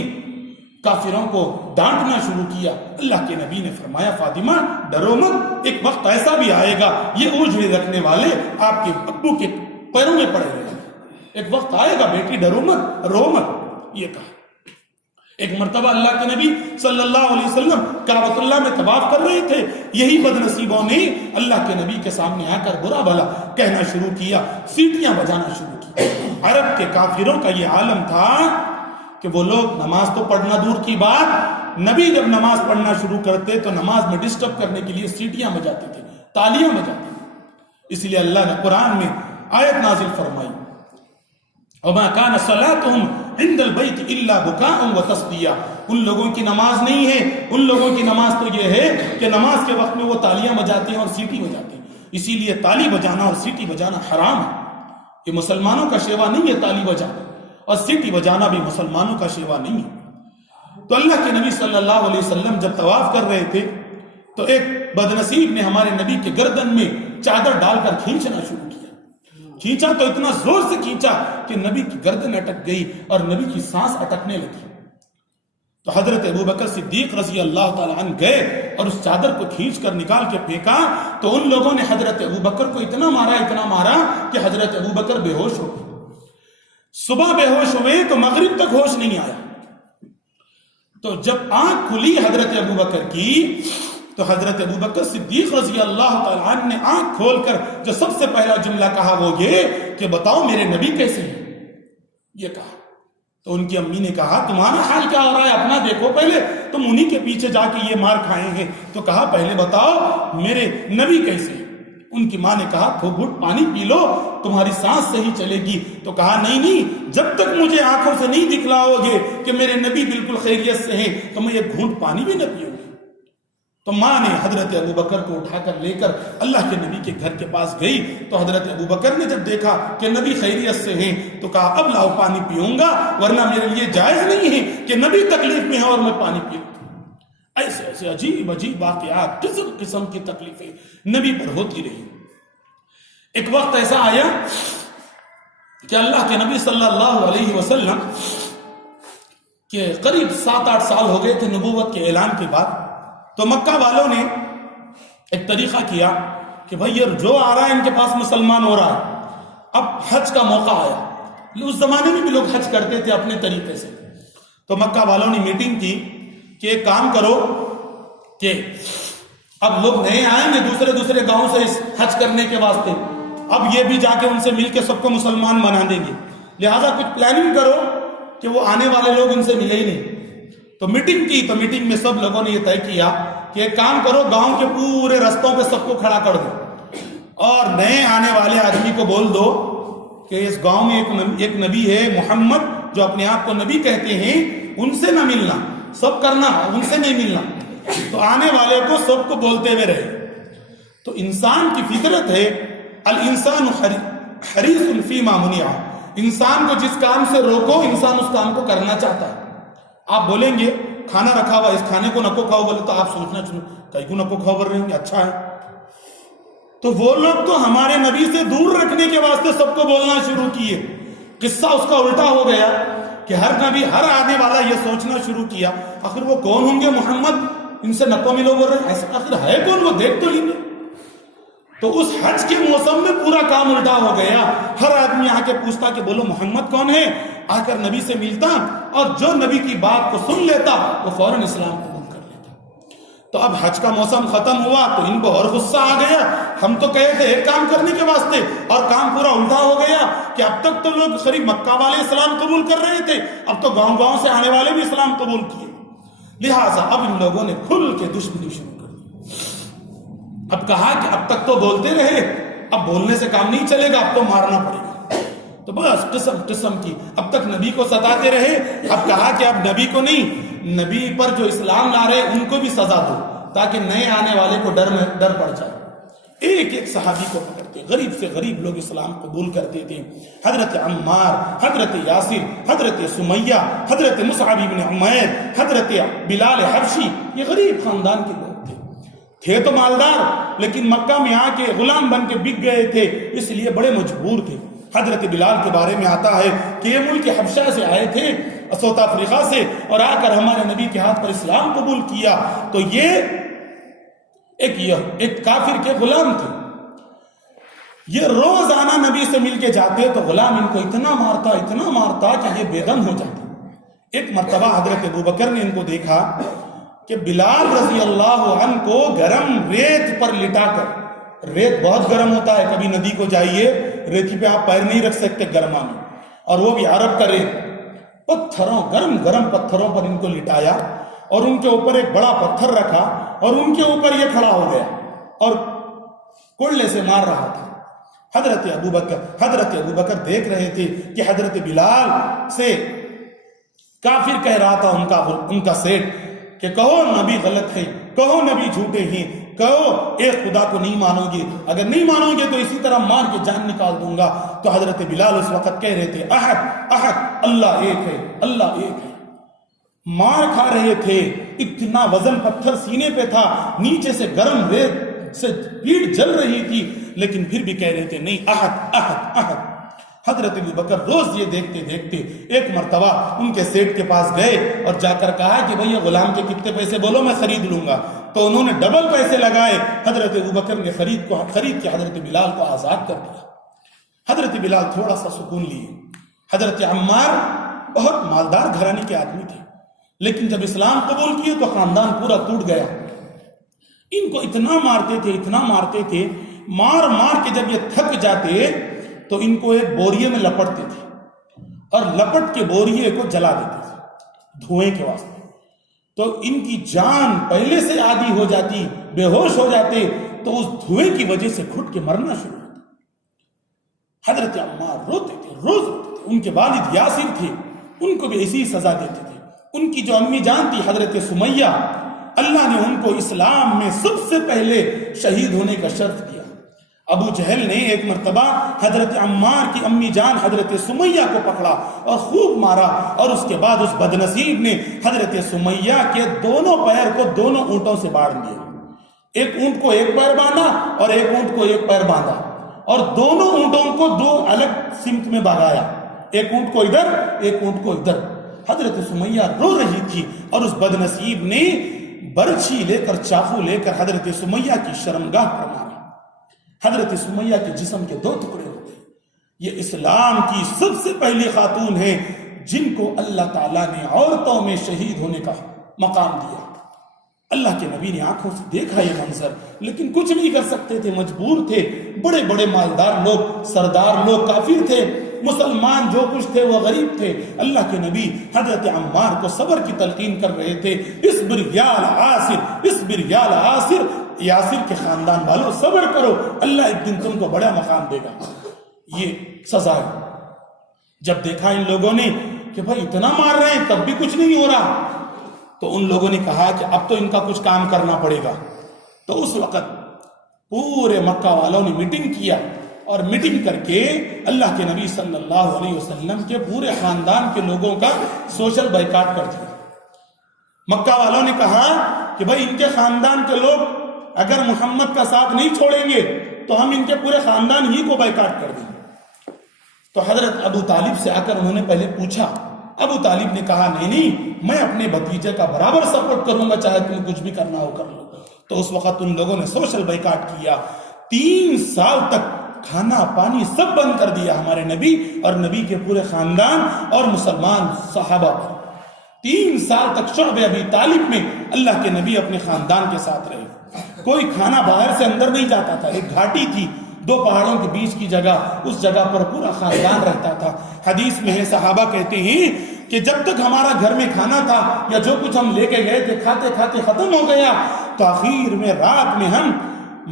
کافروں کو ڈانٹنا شروع کیا۔ اللہ کے نبی نے فرمایا فاطمہ ڈرو مت، ایک وقت ایسا بھی آئے گا یہ اجڑی رکھنے والے آپ کے ابو کے پیروں میں پڑے رہے ہیں، ایک وقت آئے گا بیٹی ڈرو مت، رو مت، یہ کہا۔ ایک مرتبہ اللہ کے نبی صلی اللہ علیہ وسلم کعبۃ اللہ میں طواف کر رہے تھے، یہی بد نصیبوں نے اللہ کے نبی کے سامنے آ کر برا بھلا کہنا شروع کیا، سیٹیاں بجانا شروع کی۔ عرب کے کافروں کا یہ عالم تھا کہ وہ لوگ نماز تو پڑھنا دور کی بات، نبی جب نماز پڑھنا شروع کرتے تو نماز میں ڈسٹرب کرنے کے لیے سیٹیاں بجاتے تھے، تالیاں بجاتے تھے۔ اس لیے اللہ نے قرآن میں آیت نازل فرمائی وَمَا كَانَ صَلَاتُهُمْ عِنْدَ الْبَيْتِ إِلَّا بُكَاءٌ وَتَصْدِيَةٌ، ان لوگوں کی نماز نہیں ہے، ان لوگوں کی نماز تو یہ ہے کہ نماز کے وقت میں وہ تالیاں بجاتے ہیں اور سیٹی بجاتے ہیں، اسی لیے تالی بجانا اور سیٹی بجانا حرام ہے، یہ مسلمانوں کا شیوا نہیں ہے، تالی بجانا اور سیٹی بجانا بھی مسلمانوں کا شیوا نہیں ہے۔ تو اللہ کے نبی صلی اللہ علیہ وسلم جب طواف کر رہے تھے تو ایک بدنصیب نے ہمارے نبی کے گردن میں چادر ڈال کر کھینچنا شروع کیا، کھینچا تو اتنا زور سے کھینچا کہ نبی کی گردن اٹک گئی اور نبی کی سانس اٹکنے لگی۔ تو حضرت ابوبکر صدیق رضی اللہ تعالیٰ عنہ گئے اور اس چادر کو کھینچ کر نکال کے پھینکا، تو ان لوگوں نے حضرت ابوبکر کو اتنا مارا کہ حضرت ابوبکر بے ہوش ہو گئے۔ صبح بے ہوش ہوئے تو مغرب تک ہوش نہیں آیا، تو جب آنکھ کھلی حضرت ابوبکر کی تو حضرت ابوبکر صدیق رضی اللہ تعالیٰ عنہ نے آنکھ کھول کر جو سب سے پہلا جملہ کہا وہ یہ کہ بتاؤ میرے نبی کیسے ہیں، یہ کہا۔ تو ان کی امی نے کہا تمہارا حال کیا ہو رہا ہے، اپنا دیکھو پہلے، تم انہی کے پیچھے جا کے یہ مار کھائے ہیں، تو کہا پہلے بتاؤ میرے نبی کیسے ہیں۔ ان کی ماں نے کہا تو گھٹ پانی پی لو تمہاری سانس صحیح چلے گی، تو کہا نہیں جب تک مجھے آنکھوں سے نہیں دکھلاؤ گے کہ میرے نبی بالکل خیریت سے ہیں تو میں یہ گھونٹ پانی بھی نہ پیوں گی۔ تو ماں نے حضرت ابوبکر کو اٹھا کر لے کر اللہ کے نبی کے گھر کے پاس گئی، تو حضرت ابوبکر نے جب دیکھا کہ نبی خیریت سے ہیں تو کہا اب لاؤ پانی پیوں گا، ورنہ میرے لیے جائز نہیں ہے کہ نبی تکلیف میں ہے اور میں پانی پیوں۔ ایسے ایسے عجیب عجیب واقعات، قسم قسم کی تکلیفیں نبی پر ہوتی رہی۔ ایک وقت ایسا آیا کہ اللہ کے نبی صلی اللہ علیہ وسلم کے قریب 7-8 سال ہو گئے تھے نبوت کے اعلان کے بعد، تو مکہ والوں نے ایک طریقہ کیا کہ بھئی یہ جو آ رہا ہے ان کے پاس مسلمان ہو رہا ہے، اب حج کا موقع آیا۔ اس زمانے میں بھی لوگ حج کرتے تھے اپنے طریقے سے، تو مکہ والوں نے میٹنگ کی کہ ایک کام کرو کہ اب لوگ نئے آئیں گے دوسرے گاؤں سے اس حج کرنے کے واسطے، اب یہ بھی جا کے ان سے مل کے سب کو مسلمان بنا دیں گے، لہٰذا کچھ پلاننگ کرو کہ وہ آنے والے لوگ ان سے ملے ہی نہیں۔ تو میٹنگ کی، تو میٹنگ میں سب لوگوں نے یہ طے کیا کہ ایک کام کرو، گاؤں کے پورے رستوں پہ سب کو کھڑا کر دو اور نئے آنے والے آدمی کو بول دو کہ اس گاؤں میں ایک نبی ہے محمد، جو اپنے آپ کو نبی کہتے ہیں، ان سے نہ ملنا، سب کرنا، ان سے نہیں ملنا۔ تو آنے والے کو سب کو بولتے ہوئے رہے۔ تو انسان کی فطرت ہے الانسان حریص فیما منع، انسان کو جس کام سے روکو انسان اس کام کو کرنا چاہتا ہے۔ آپ بولیں گے کھانا رکھا ہوا، اس کھانے کو نکو کھاؤ، بولے تو آپ سوچنا چلو کئی کو نکو کھاؤ بول رہے ہیں، اچھا ہے۔ تو وہ لوگ تو ہمارے نبی سے دور رکھنے کے واسطے سب کو بولنا شروع کیے۔ قصہ اس کا الٹا ہو گیا کہ ہر نبی، ہر آنے والا یہ سوچنا شروع کیا آخر وہ کون ہوں گے محمد، ان سے نکو ملو بول رہے ہیں، ایسا آخر ہے کون، وہ دیکھ تو لیں گے۔ تو اس حج کے موسم میں پورا کام الٹا ہو گیا، ہر آدمی آ کے پوچھتا کہ بولو محمد کون ہے، آ کر نبی سے ملتا اور جو نبی کی بات کو سن لیتا وہ فوراً اسلام قبول کر لیتا۔ تو اب حج کا موسم ختم ہوا تو ان کو اور غصہ آ گیا، ہم تو کہے تھے ایک کام کرنے کے واسطے اور کام پورا الٹا ہو گیا کہ اب تک تو لوگ خریف مکہ والے اسلام قبول کر رہے تھے، اب تو گاؤں گاؤں سے آنے والے بھی اسلام قبول کیے، لہٰذا اب ان لوگوں نے کھل کے دشمنی شروع کر دی۔ اب کہا کہ اب تک تو بولتے رہے، اب بولنے سے کام نہیں چلے گا، اب تو مارنا پڑے گا۔ تو بس قسم کی اب تک نبی کو ستاتے رہے، اب کہا کہ اب نبی کو نہیں، نبی پر جو اسلام لا رہے ان کو بھی سزا دو تاکہ نئے آنے والے کو ڈر پڑ جائے۔ ایک صحابی کو پکڑتے، غریب سے غریب لوگ اسلام قبول کرتے تھے، حضرت عمار، حضرت یاسر، حضرت سمیہ، حضرت مصعب بن عمیر، حضرت بلال حبشی، یہ غریب خاندان کے لوگ تھے تو مالدار، لیکن مکہ میں آ کے غلام بن کے بک گئے تھے، اس لیے بڑے مجبور تھے۔ حضرت بلال کے بارے میں آتا ہے کہ یہ ملک حبشہ سے آئے تھے، ساؤتھ افریقہ سے، اور آ کر ہمارے نبی کے ہاتھ پر اسلام قبول کیا۔ تو یہ ایک کافر کے غلام تھے، یہ روزانہ نبی سے مل کے جاتے تو غلام ان کو اتنا مارتا کہ یہ بے دم ہو جاتے۔ ایک مرتبہ حضرت ابوبکر نے ان کو دیکھا کہ بلال رضی اللہ عنہ کو گرم ریت پر لٹا کر، ریت بہت گرم ہوتا ہے، کبھی ندی کو جائیے ریتی پہ آپ پیر نہیں رکھ سکتے گرما میں، اور وہ بھی عرب کا ریت، گرم پتھروں پر ان کو لٹایا اور ان کے اوپر ایک بڑا پتھر رکھا اور ان کے اوپر یہ کھڑا ہو گیا اور کوڑلے سے مار رہا تھا۔ حضرت ابوبکر دیکھ رہے تھے کہ حضرت بلال سے کافر کہہ رہا تھا ان کا سیٹ کہ کہو نبی غلط ہے، کہو نبی جھوٹے ہیں، کہو ایک خدا کو نہیں مانو گے، اگر نہیں مانو گے تو اسی طرح مار کے جان نکال دوں گا۔ تو حضرت بلال اس وقت کہہ رہے تھے احد اللہ ایک ہے، اللہ ایک ہے، مار کھا رہے تھے، اتنا وزن پتھر سینے پہ تھا، نیچے سے گرم ریت سے پیٹ جل رہی تھی، لیکن پھر بھی کہہ رہے تھے نہیں، احد احد احد۔ حضرت ابوبکر روز یہ دیکھتے ایک مرتبہ ان کے سیٹ کے پاس گئے اور جا کر کہا کہ بھئی غلام کے کتنے پیسے بولو میں خرید لوں گا۔ تو انہوں نے ڈبل پیسے لگائے، حضرت ابوبکر نے خرید کے حضرت بلال کو آزاد کر دیا۔ حضرت بلال تھوڑا سا سکون لیے۔ حضرت عمار بہت مالدار گھرانے کے آدمی تھے، لیکن جب اسلام قبول کیے تو خاندان پورا ٹوٹ گیا۔ ان کو اتنا مارتے تھے، مار کے جب یہ تھک جاتے تو ان کو ایک بوریے میں لپٹتے تھے اور لپٹ کے بوریے کو جلا دیتے تھے دھوئیں کے واسطے۔ تو ان کی جان پہلے سے عادی ہو جاتی، بے ہوش ہو جاتے، تو اس دھوئیں کی وجہ سے گھٹ کے مرنا شروع ہوتا۔ حضرت عمار روتے تھے۔ ان کے والد یاسر تھے، ان کو بھی ایسی سزا دیتے تھے۔ ان کی جو امی جان تھی حضرت سمیہ، اللہ نے ان کو اسلام میں سب سے پہلے شہید ہونے کا شرط دیا۔ ابو جہل نے ایک مرتبہ حضرت عمار کی امی جان حضرت سمیہ کو پکڑا اور خوب مارا، اور اس کے بعد اس بدنصیب نے حضرت سمیہ کے دونوں پیر کو دونوں اونٹوں سے باڑ دیا۔ ایک اونٹ کو ایک پیر باندھا اور ایک اونٹ کو ایک پیر باندھا، اور دونوں اونٹوں کو دو الگ سمت میں بھگایا، ایک اونٹ کو ادھر ایک اونٹ کو ادھر۔ حضرت سمیہ رو رہی تھی اور اس بدنصیب نے برچھی لے کر، چاقو لے کر حضرت سمیہ کی شرمگاہ پر مارا۔ حضرت سمیہ کے جسم کے 2 ٹکڑے ہو گئے۔ یہ اسلام کی سب سے پہلی خاتون ہیں جن کو اللہ تعالیٰ نے عورتوں میں شہید ہونے کا مقام دیا۔ اللہ کے نبی نے آنکھوں سے دیکھا یہ منظر، لیکن کچھ نہیں کر سکتے تھے، مجبور تھے۔ بڑے بڑے مالدار لوگ، سردار لوگ کافر تھے، مسلمان جو کچھ تھے وہ غریب تھے۔ اللہ کے نبی حضرت عمار کو صبر کی تلقین کر رہے تھے، اصبر یا عاصر، اصبر یا عاصر، یاسر کے خاندان والوں صبر کرو، اللہ ایک دن تم کو بڑا مقام دے گا۔ یہ سزا ہے۔ جب دیکھا ان لوگوں نے کہ بھائی اتنا مار رہے ہیں تب بھی کچھ نہیں ہو رہا، تو ان لوگوں نے کہا کہ اب تو ان کا کچھ کام کرنا پڑے گا۔ تو اس وقت پورے مکہ والوں نے میٹنگ کیا، اور میٹنگ کر کے اللہ کے نبی صلی اللہ علیہ وسلم کے پورے خاندان کے لوگوں کا سوشل بائیکاٹ کر دیا۔ مکہ والوں نے کہا کہ بھائی ان کے خاندان کے لوگ اگر محمد کا ساتھ نہیں چھوڑیں گے تو ہم ان کے پورے خاندان ہی کو بائیکاٹ کر دیں گے۔ تو حضرت ابو طالب سے آ کر انہوں نے پہلے پوچھا۔ ابو طالب نے کہا نہیں، میں اپنے بھتیجے کا برابر سپورٹ کروں گا، چاہے تم کچھ بھی کرنا ہو کر لو۔ تو اس وقت ان لوگوں نے سوشل بائیکاٹ کیا، 3 سال تک کھانا پانی سب بند کر دیا ہمارے نبی اور نبی کے پورے خاندان اور مسلمان صحابہ پر۔ 3 سال تک شعب ابی طالب میں اللہ کے نبی اپنے خاندان کے ساتھ رہے۔ کوئی کھانا باہر سے اندر نہیں جاتا تھا، ایک گھاٹی تھی 2 پہاڑوں کے بیچ کی جگہ، اس جگہ پر پورا خاندان رہتا تھا۔ حدیث میں ہے، صحابہ کہتے ہیں کہ جب تک ہمارا گھر میں کھانا تھا یا جو کچھ ہم لے کے گئے تھے کھاتے کھاتے ختم ہو گیا، تو آخر میں رات میں ہم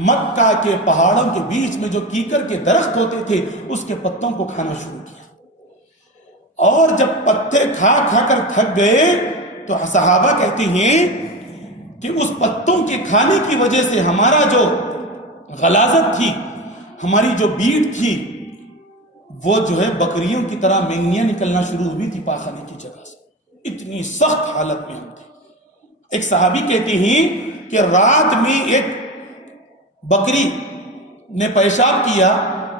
مکہ کے پہاڑوں کے بیچ میں جو کیکر کے درخت ہوتے تھے اس کے پتوں کو کھانا شروع کیا، اور جب پتے کھا کھا کر تھک گئے تو صحابہ کہتے ہیں کہ اس پتوں کے کھانے کی وجہ سے ہمارا جو غلاظت تھی، ہماری جو بیٹ تھی، وہ جو ہے بکریوں کی طرح مینگنیاں نکلنا شروع ہوئی تھی پاخانے کی جگہ سے، اتنی سخت حالت میں ہم تھے۔ ایک صحابی کہتے ہیں کہ رات میں ایک بکری نے پیشاب کیا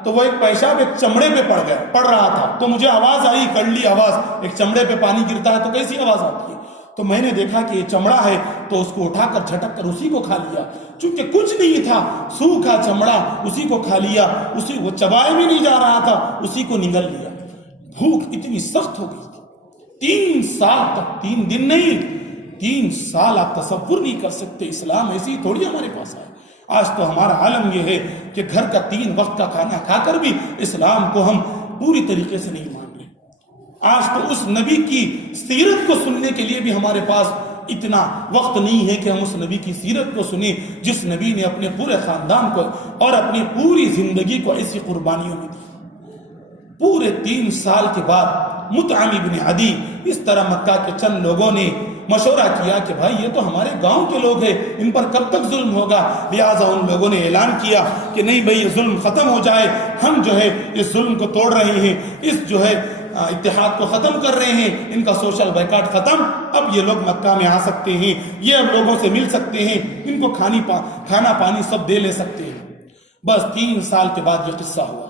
تو وہ ایک پیشاب ایک چمڑے پہ پڑ رہا تھا، تو مجھے آواز آئی، کڑلی آواز، ایک چمڑے پہ پانی گرتا ہے تو کیسی آواز آتی ہے؟ تو میں نے دیکھا کہ یہ چمڑا ہے، تو اس کو اٹھا کر جھٹک کر اسی کو کھا لیا، چونکہ کچھ نہیں تھا، سوکھا چمڑا، اسی کو کھا لیا، اسی وہ چبائے بھی نہیں جا رہا تھا، اسی کو نگل لیا۔ بھوک اتنی سخت ہو گئی تھی، 3 سال تک، 3 دن نہیں، 3 سال آپ تصور نہیں کر سکتے۔ اسلام ایسی تھوڑی ہمارے پاس آئے۔ آج تو ہمارا عالم یہ ہے کہ گھر کا 3 وقت کا کھانا کھا کر بھی اسلام کو ہم پوری طریقے سے نہیں مان رہے۔ آج تو اس نبی کی سیرت کو سننے کے لیے بھی ہمارے پاس اتنا وقت نہیں ہے کہ ہم اس نبی کی سیرت کو سنیں جس نبی نے اپنے پورے خاندان کو اور اپنی پوری زندگی کو ایسی قربانیوں میں دی۔ پورے 3 سال کے بعد مطعم بن عدی، اس طرح مکہ کے چند لوگوں نے مشورہ کیا کہ بھائی یہ تو ہمارے گاؤں کے لوگ ہیں، ان پر کب تک ظلم ہوگا؟ لہٰذا ان لوگوں نے اعلان کیا کہ نہیں بھائی یہ ظلم ختم ہو جائے، ہم جو ہے اس ظلم کو توڑ رہے ہیں، اس جو ہے اتحاد کو ختم کر رہے ہیں، ان کا سوشل بائیکاٹ ختم، اب یہ لوگ مکہ میں آ سکتے ہیں، یہ اب لوگوں سے مل سکتے ہیں، ان کو کھانا پانی سب دے لے سکتے ہیں۔ بس 3 سال کے بعد یہ قصہ ہوا۔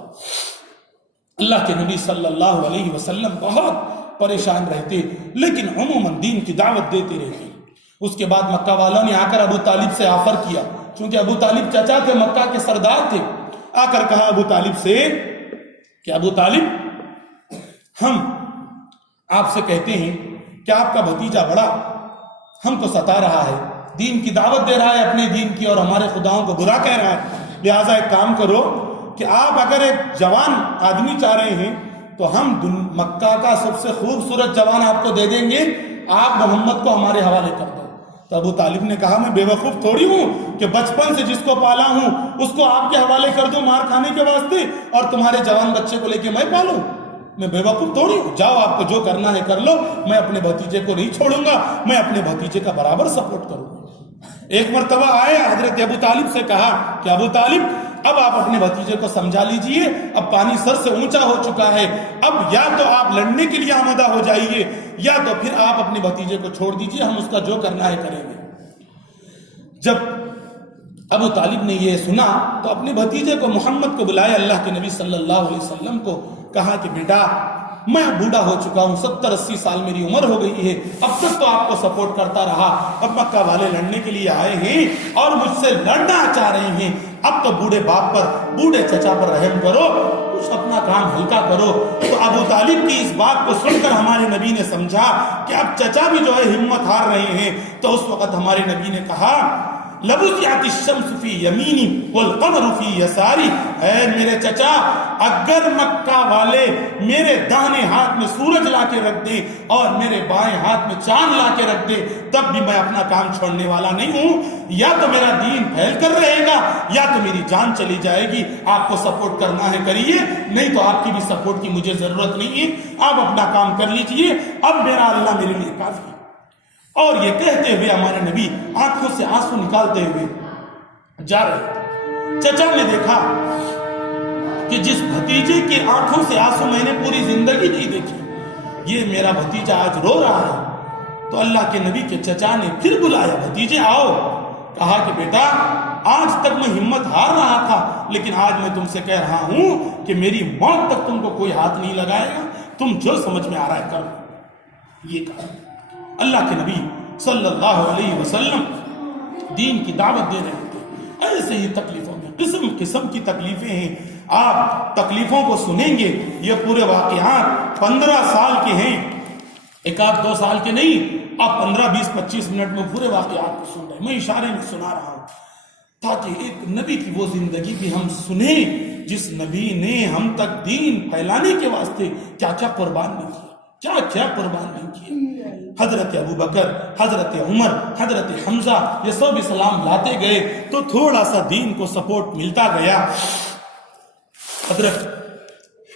اللہ کے نبی صلی اللہ علیہ وسلم بہت پریشان رہتے، لیکن عموماً دین کی دعوت دیتے رہتے۔ اس کے بعد مکہ والوں نے آ کر ابو طالب سے آفر کیا، چونکہ ابو طالب چچا تھے، مکہ کے سردار تھے، آ کر کہا ابو طالب سے کہ ابو طالب، ہم آپ سے کہتے ہیں کہ آپ کا بھتیجا بڑا ہم کو ستا رہا ہے، دین کی دعوت دے رہا ہے اپنے دین کی، اور ہمارے خداؤں کو برا کہہ رہا ہے، لہٰذا ایک کام کرو کہ آپ اگر ایک جوان آدمی چاہ رہے ہیں تو ہم مکہ کا سب سے خوبصورت جوان آپ کو دے دیں گے، آپ محمد کو ہمارے حوالے کر دو۔ تو ابو طالب نے کہا میں بے وقوف تھوڑی ہوں کہ بچپن سے جس کو پالا ہوں اس کو آپ کے حوالے کر دوں مار کھانے کے واسطے، اور تمہارے جوان بچے کو لے کے میں پالوں؟ میں بے وقوف تھوڑی ہوں، جاؤ آپ کو جو کرنا ہے کر لو، میں اپنے بھتیجے کو نہیں چھوڑوں گا، میں اپنے بھتیجے کا برابر سپورٹ کروں گا۔ ایک مرتبہ آئے، حضرت ابو طالب سے کہا کہ ابو طالب اب آپ اپنے بھتیجے کو سمجھا لیجئے، اب پانی سر سے اونچا ہو چکا ہے، اب یا تو آپ لڑنے کے لیے آمادہ ہو جائیے یا تو پھر آپ اپنے بھتیجے کو چھوڑ دیجئے، ہم اس کا جو کرنا ہے کریں گے۔ جب ابو طالب نے یہ سنا تو اپنے بھتیجے کو محمد کو بلائے، اللہ کے نبی صلی اللہ علیہ وسلم کو کہا کہ بیٹا میں بوڑھا ہو چکا ہوں، 70-80 سال میری عمر ہو گئی ہے، اب تک تو آپ کو سپورٹ کرتا رہا، اب مکہ والے لڑنے کے لیے آئے ہیں اور مجھ سے لڑنا چاہ رہے ہیں، اب تو بوڑھے باپ پر، بوڑھے چچا پر رحم کرو، کچھ اپنا کام ہلکا کرو۔ تو اب ابو طالب کی اس بات کو سن کر ہمارے نبی نے سمجھا کہ اب چچا بھی جو ہے ہمت ہار رہے ہیں، تو اس وقت ہمارے نبی نے کہا لبثت الشمس فی یمینی والقمر فی یساری، اے میرے چچا اگر مکہ والے میرے داہنے ہاتھ میں سورج لا کے رکھ دیں اور میرے بائیں ہاتھ میں چاند لا کے رکھ دیں تب بھی میں اپنا کام چھوڑنے والا نہیں ہوں، یا تو میرا دین پھیل کر رہے گا یا تو میری جان چلی جائے گی، آپ کو سپورٹ کرنا ہے کریے، نہیں تو آپ کی بھی سپورٹ کی مجھے ضرورت نہیں ہے، آپ اپنا کام کر لیجئے، اب میرا اللہ میرے لیے کافی ہے۔ اور یہ کہتے ہوئے ہمارے نبی آنکھوں سے آنسو نکالتے ہوئے جا رہے، چچا نے دیکھا کہ جس بھتیجے کی آنکھوں سے آنسو میں نے پوری زندگی نہیں دیکھی، یہ میرا بھتیجا آج رو رہا ہے، تو اللہ کے نبی کے چچا نے پھر بلایا، بھتیجے آؤ، کہا کہ بیٹا آج تک میں ہمت ہار رہا تھا لیکن آج میں تم سے کہہ رہا ہوں کہ میری موت تک تم کو کوئی ہاتھ نہیں لگائے گا، تم جو سمجھ میں آ رہا ہے کرو۔ یہ کہا اللہ کے نبی صلی اللہ علیہ وسلم دین کی دعوت دے رہے تھے، ایسے ہی تکلیفوں میں قسم قسم کی تکلیفیں ہیں، آپ تکلیفوں کو سنیں گے، یہ پورے واقعات 15 سال کے ہیں، ایک آدھ 2 سال کے نہیں، آپ 15 20 25 منٹ میں پورے واقعات کو سن رہے ہیں، میں اشارے میں سنا رہا ہوں تاکہ ایک نبی کی وہ زندگی بھی ہم سنیں جس نبی نے ہم تک دین پھیلانے کے واسطے کیا کیا قربان نہیں کیا، کیا کیا قربان نہیں کیا۔ حضرت ابو بکر، حضرت عمر، حضرت حمزہ یہ سب اسلام لاتے گئے تو تھوڑا سا دین کو سپورٹ ملتا گیا۔ حضرت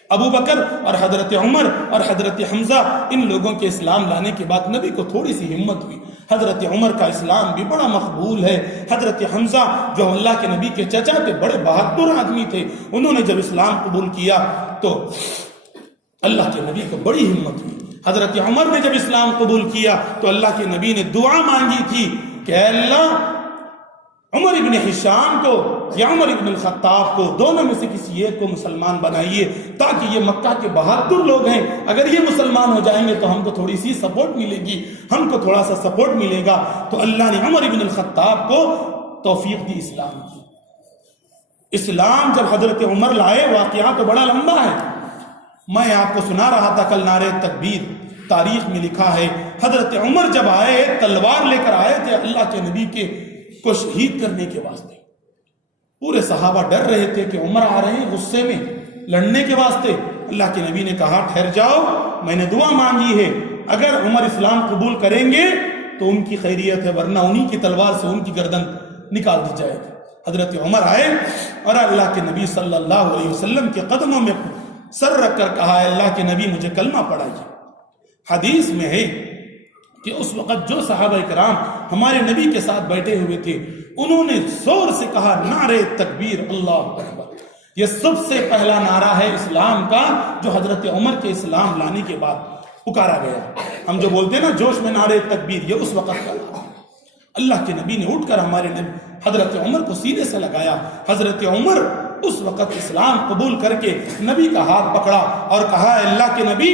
ابو بکر اور حضرت عمر اور حضرت حمزہ ان لوگوں کے اسلام لانے کے بعد نبی کو تھوڑی سی ہمت ہوئی، حضرت عمر کا اسلام بھی بڑا مقبول ہے، حضرت حمزہ جو اللہ کے نبی کے چچا تھے بڑے بہادر آدمی تھے، انہوں نے جب اسلام قبول کیا تو اللہ کے نبی کو بڑی ہمت ہوئی۔ حضرت عمر نے جب اسلام قبول کیا تو اللہ کے نبی نے دعا مانگی تھی کہ اے اللہ عمر ابن ہشام کو یا عمر ابن الخطاب کو دونوں میں سے کسی ایک کو مسلمان بنائیے تاکہ یہ مکہ کے بہادر لوگ ہیں، اگر یہ مسلمان ہو جائیں گے تو ہم کو تھوڑی سی سپورٹ ملے گی، ہم کو تھوڑا سا سپورٹ ملے گا۔ تو اللہ نے عمر ابن الخطاب کو توفیق دی اسلام کی۔ اسلام جب حضرت عمر لائے، واقعہ تو بڑا لمبا ہے، میں آپ کو سنا رہا تھا کل نعرہ تکبیر، تاریخ میں لکھا ہے حضرت عمر جب آئے تلوار لے کر آئے تھے اللہ کے نبی کو شہید کرنے کے واسطے، پورے صحابہ ڈر رہے تھے کہ عمر آ رہے ہیں غصے میں لڑنے کے واسطے۔ اللہ کے نبی نے کہا ٹھہر جاؤ، میں نے دعا مانگی ہے، اگر عمر اسلام قبول کریں گے تو ان کی خیریت ہے، ورنہ انہی کی تلوار سے ان کی گردن نکال دی جائے گی۔ حضرت عمر آئے اور اللہ کے نبی صلی اللہ علیہ وسلم کے قدموں میں سر رکھ کر کہا ہے اللہ کے نبی مجھے کلمہ پڑھائیے۔ حدیث میں ہے کہ اس وقت جو صحابہ کرام ہمارے نبی کے ساتھ بیٹھے ہوئے تھے انہوں نے زور سے کہا نعرہ تکبیر اللہ اکبر، یہ سب سے پہلا نعرہ ہے اسلام کا جو حضرت عمر کے اسلام لانے کے بعد پکارا گیا۔ ہم جو بولتے ہیں نا جوش میں نعرہ تکبیر، یہ اس وقت کا نعرہ۔ اللہ کے نبی نے اٹھ کر ہمارے نبی حضرت عمر کو سینے سے لگایا۔ حضرت عمر اس وقت اسلام قبول کر کے نبی کا ہاتھ پکڑا اور کہا اللہ کے نبی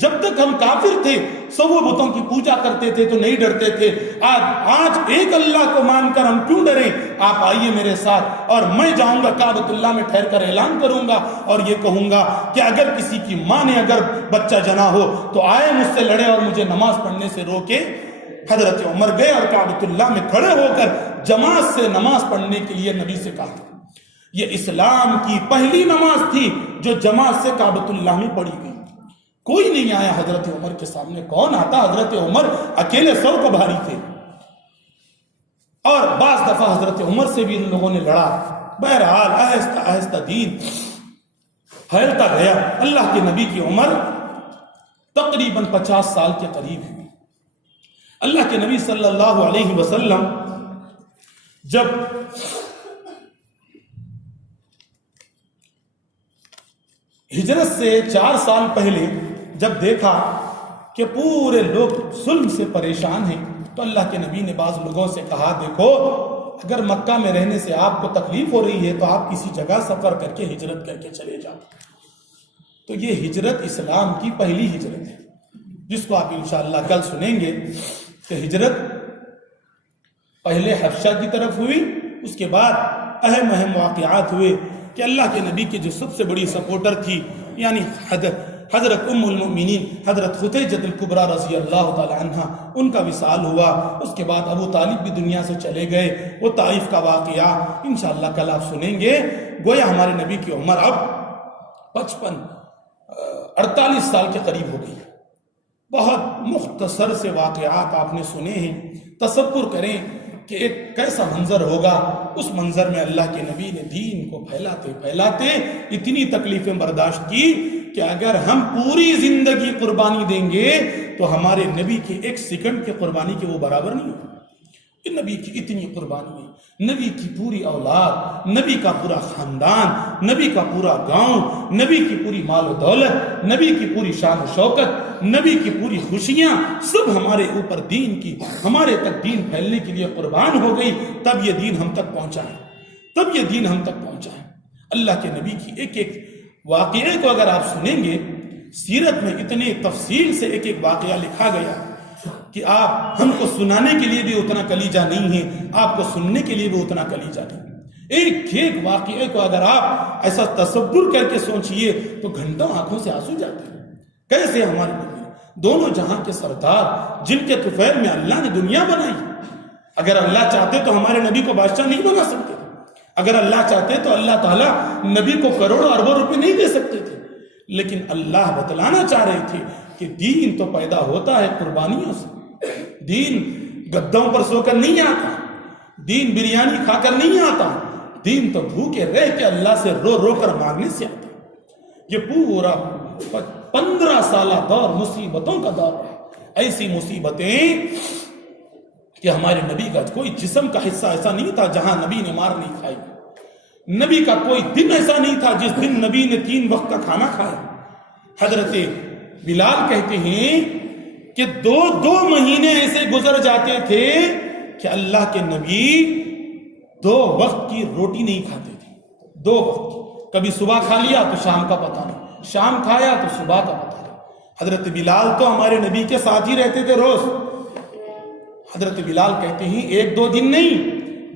جب تک ہم کافر تھے سو بتوں کی پوجا کرتے تھے تو نہیں ڈرتے تھے، آج ایک اللہ کو مان کر ہم کیوں ڈریں؟ آپ آئیے میرے ساتھ اور میں جاؤں گا کعبۃ اللہ میں ٹھہر کر اعلان کروں گا اور یہ کہوں گا کہ اگر کسی کی ماں نے اگر بچہ جنا ہو تو آئے مجھ سے لڑے اور مجھے نماز پڑھنے سے روکے۔ حضرت عمر گئے اور کعبۃ اللہ میں کھڑے ہو کر جماعت سے نماز پڑھنے کے لیے نبی سے کہا۔ یہ اسلام کی پہلی نماز تھی جو جماعت سے کعبۃ اللہ میں پڑھی گئی، کوئی نہیں آیا حضرت عمر کے سامنے، کون آتا؟ حضرت عمر اکیلے 100 کو بھاری تھے، اور بعض دفعہ حضرت عمر سے بھی ان لوگوں نے لڑا۔ بہرحال آہستہ آہستہ دین پھیلتا گیا۔ اللہ کے نبی کی عمر تقریباً 50 سال کے قریب ہوئی۔ اللہ کے نبی صلی اللہ علیہ وسلم جب ہجرت سے 4 سال پہلے جب دیکھا کہ پورے لوگ ظلم سے پریشان ہیں تو اللہ کے نبی نے بعض لوگوں سے کہا دیکھو اگر مکہ میں رہنے سے آپ کو تکلیف ہو رہی ہے تو آپ کسی جگہ سفر کر کے ہجرت کر کے چلے جاؤ۔ تو یہ ہجرت اسلام کی پہلی ہجرت ہے جس کو آپ انشاءاللہ کل سنیں گے کہ ہجرت پہلے حبشہ کی طرف ہوئی، اس کے بعد اہم واقعات ہوئے کہ اللہ کے نبی کے جو سب سے بڑی سپورٹر تھی یعنی حضرت ام المؤمنین حضرت خدیجہ الکبریٰ رضی اللہ تعالی عنہ ان کا وصال ہوا. اس کے بعد ابو طالب بھی دنیا سے چلے گئے. وہ طائف کا واقعہ انشاءاللہ کل آپ سنیں گے. گویا ہمارے نبی کی عمر اب 48 سال کے قریب ہو گئی. بہت مختصر سے واقعات آپ نے سنے ہیں. تصور کریں کہ ایک کیسا منظر ہوگا. اس منظر میں اللہ کے نبی نے دین کو پھیلاتے پھیلاتے اتنی تکلیفیں برداشت کی کہ اگر ہم پوری زندگی قربانی دیں گے تو ہمارے نبی کے ایک سیکنڈ کے قربانی کے وہ برابر نہیں ہو. نبی کی اتنی قربانی ہے. نبی کی پوری اولاد, نبی کا پورا خاندان, نبی کا پورا گاؤں, نبی کی پوری مال و دولت, نبی کی پوری شان و شوکت, نبی کی پوری خوشیاں سب ہمارے اوپر دین کی, ہمارے تک دین پھیلنے کے لیے قربان ہو گئی. تب یہ دین ہم تک پہنچا ہے. تب یہ دین ہم تک پہنچا ہے. اللہ کے نبی کی ایک ایک واقعے کو اگر آپ سنیں گے, سیرت میں اتنے تفصیل سے ایک ایک واقعہ لکھا گیا کہ آپ ہم کو سنانے کے لیے بھی اتنا کلیجہ نہیں ہے, آپ کو سننے کے لیے بھی اتنا کلیجہ نہیں. ایک ایک واقعے کو اگر آپ ایسا تصور کر کے سوچئے تو گھنٹوں آنکھوں سے آنسو جاتے ہیں. کیسے ہمارے نبی دونوں جہاں کے سردار, جن کے طفیل میں اللہ نے دنیا بنائی. اگر اللہ چاہتے تو ہمارے نبی کو بادشاہ نہیں بنا سکتے. اگر اللہ چاہتے تو اللہ تعالیٰ نبی کو کروڑوں اربوں روپے نہیں دے سکتے تھے. لیکن اللہ بتلانا چاہ رہے تھے کہ دین تو پیدا ہوتا ہے قربانیوں سے. دین گدوں پر سو کر نہیں آتا, دین بریانی کھا کر نہیں آتا, دین تو بھوکے رہ کے اللہ سے رو رو کر مانگنے سے آتا. یہ پورا 15 سالہ دور مصیبتوں کا دور ہے. ایسی مصیبتیں کہ ہمارے نبی کا کوئی جسم کا حصہ ایسا نہیں تھا جہاں نبی نے مار نہیں کھائی. نبی کا کوئی دن ایسا نہیں تھا جس دن نبی نے 3 وقت کا کھانا کھایا. حضرت بلال کہتے ہیں کہ 2 مہینے ایسے گزر جاتے تھے کہ اللہ کے نبی 2 وقت کی روٹی نہیں کھاتے تھے. 2 وقت, کبھی صبح کھا لیا تو شام کا پتہ نہیں, شام کھایا تو صبح کا پتہ نہیں. حضرت بلال تو ہمارے نبی کے ساتھ ہی رہتے تھے روز. حضرت بلال کہتے ہیں 1-2 دن نہیں,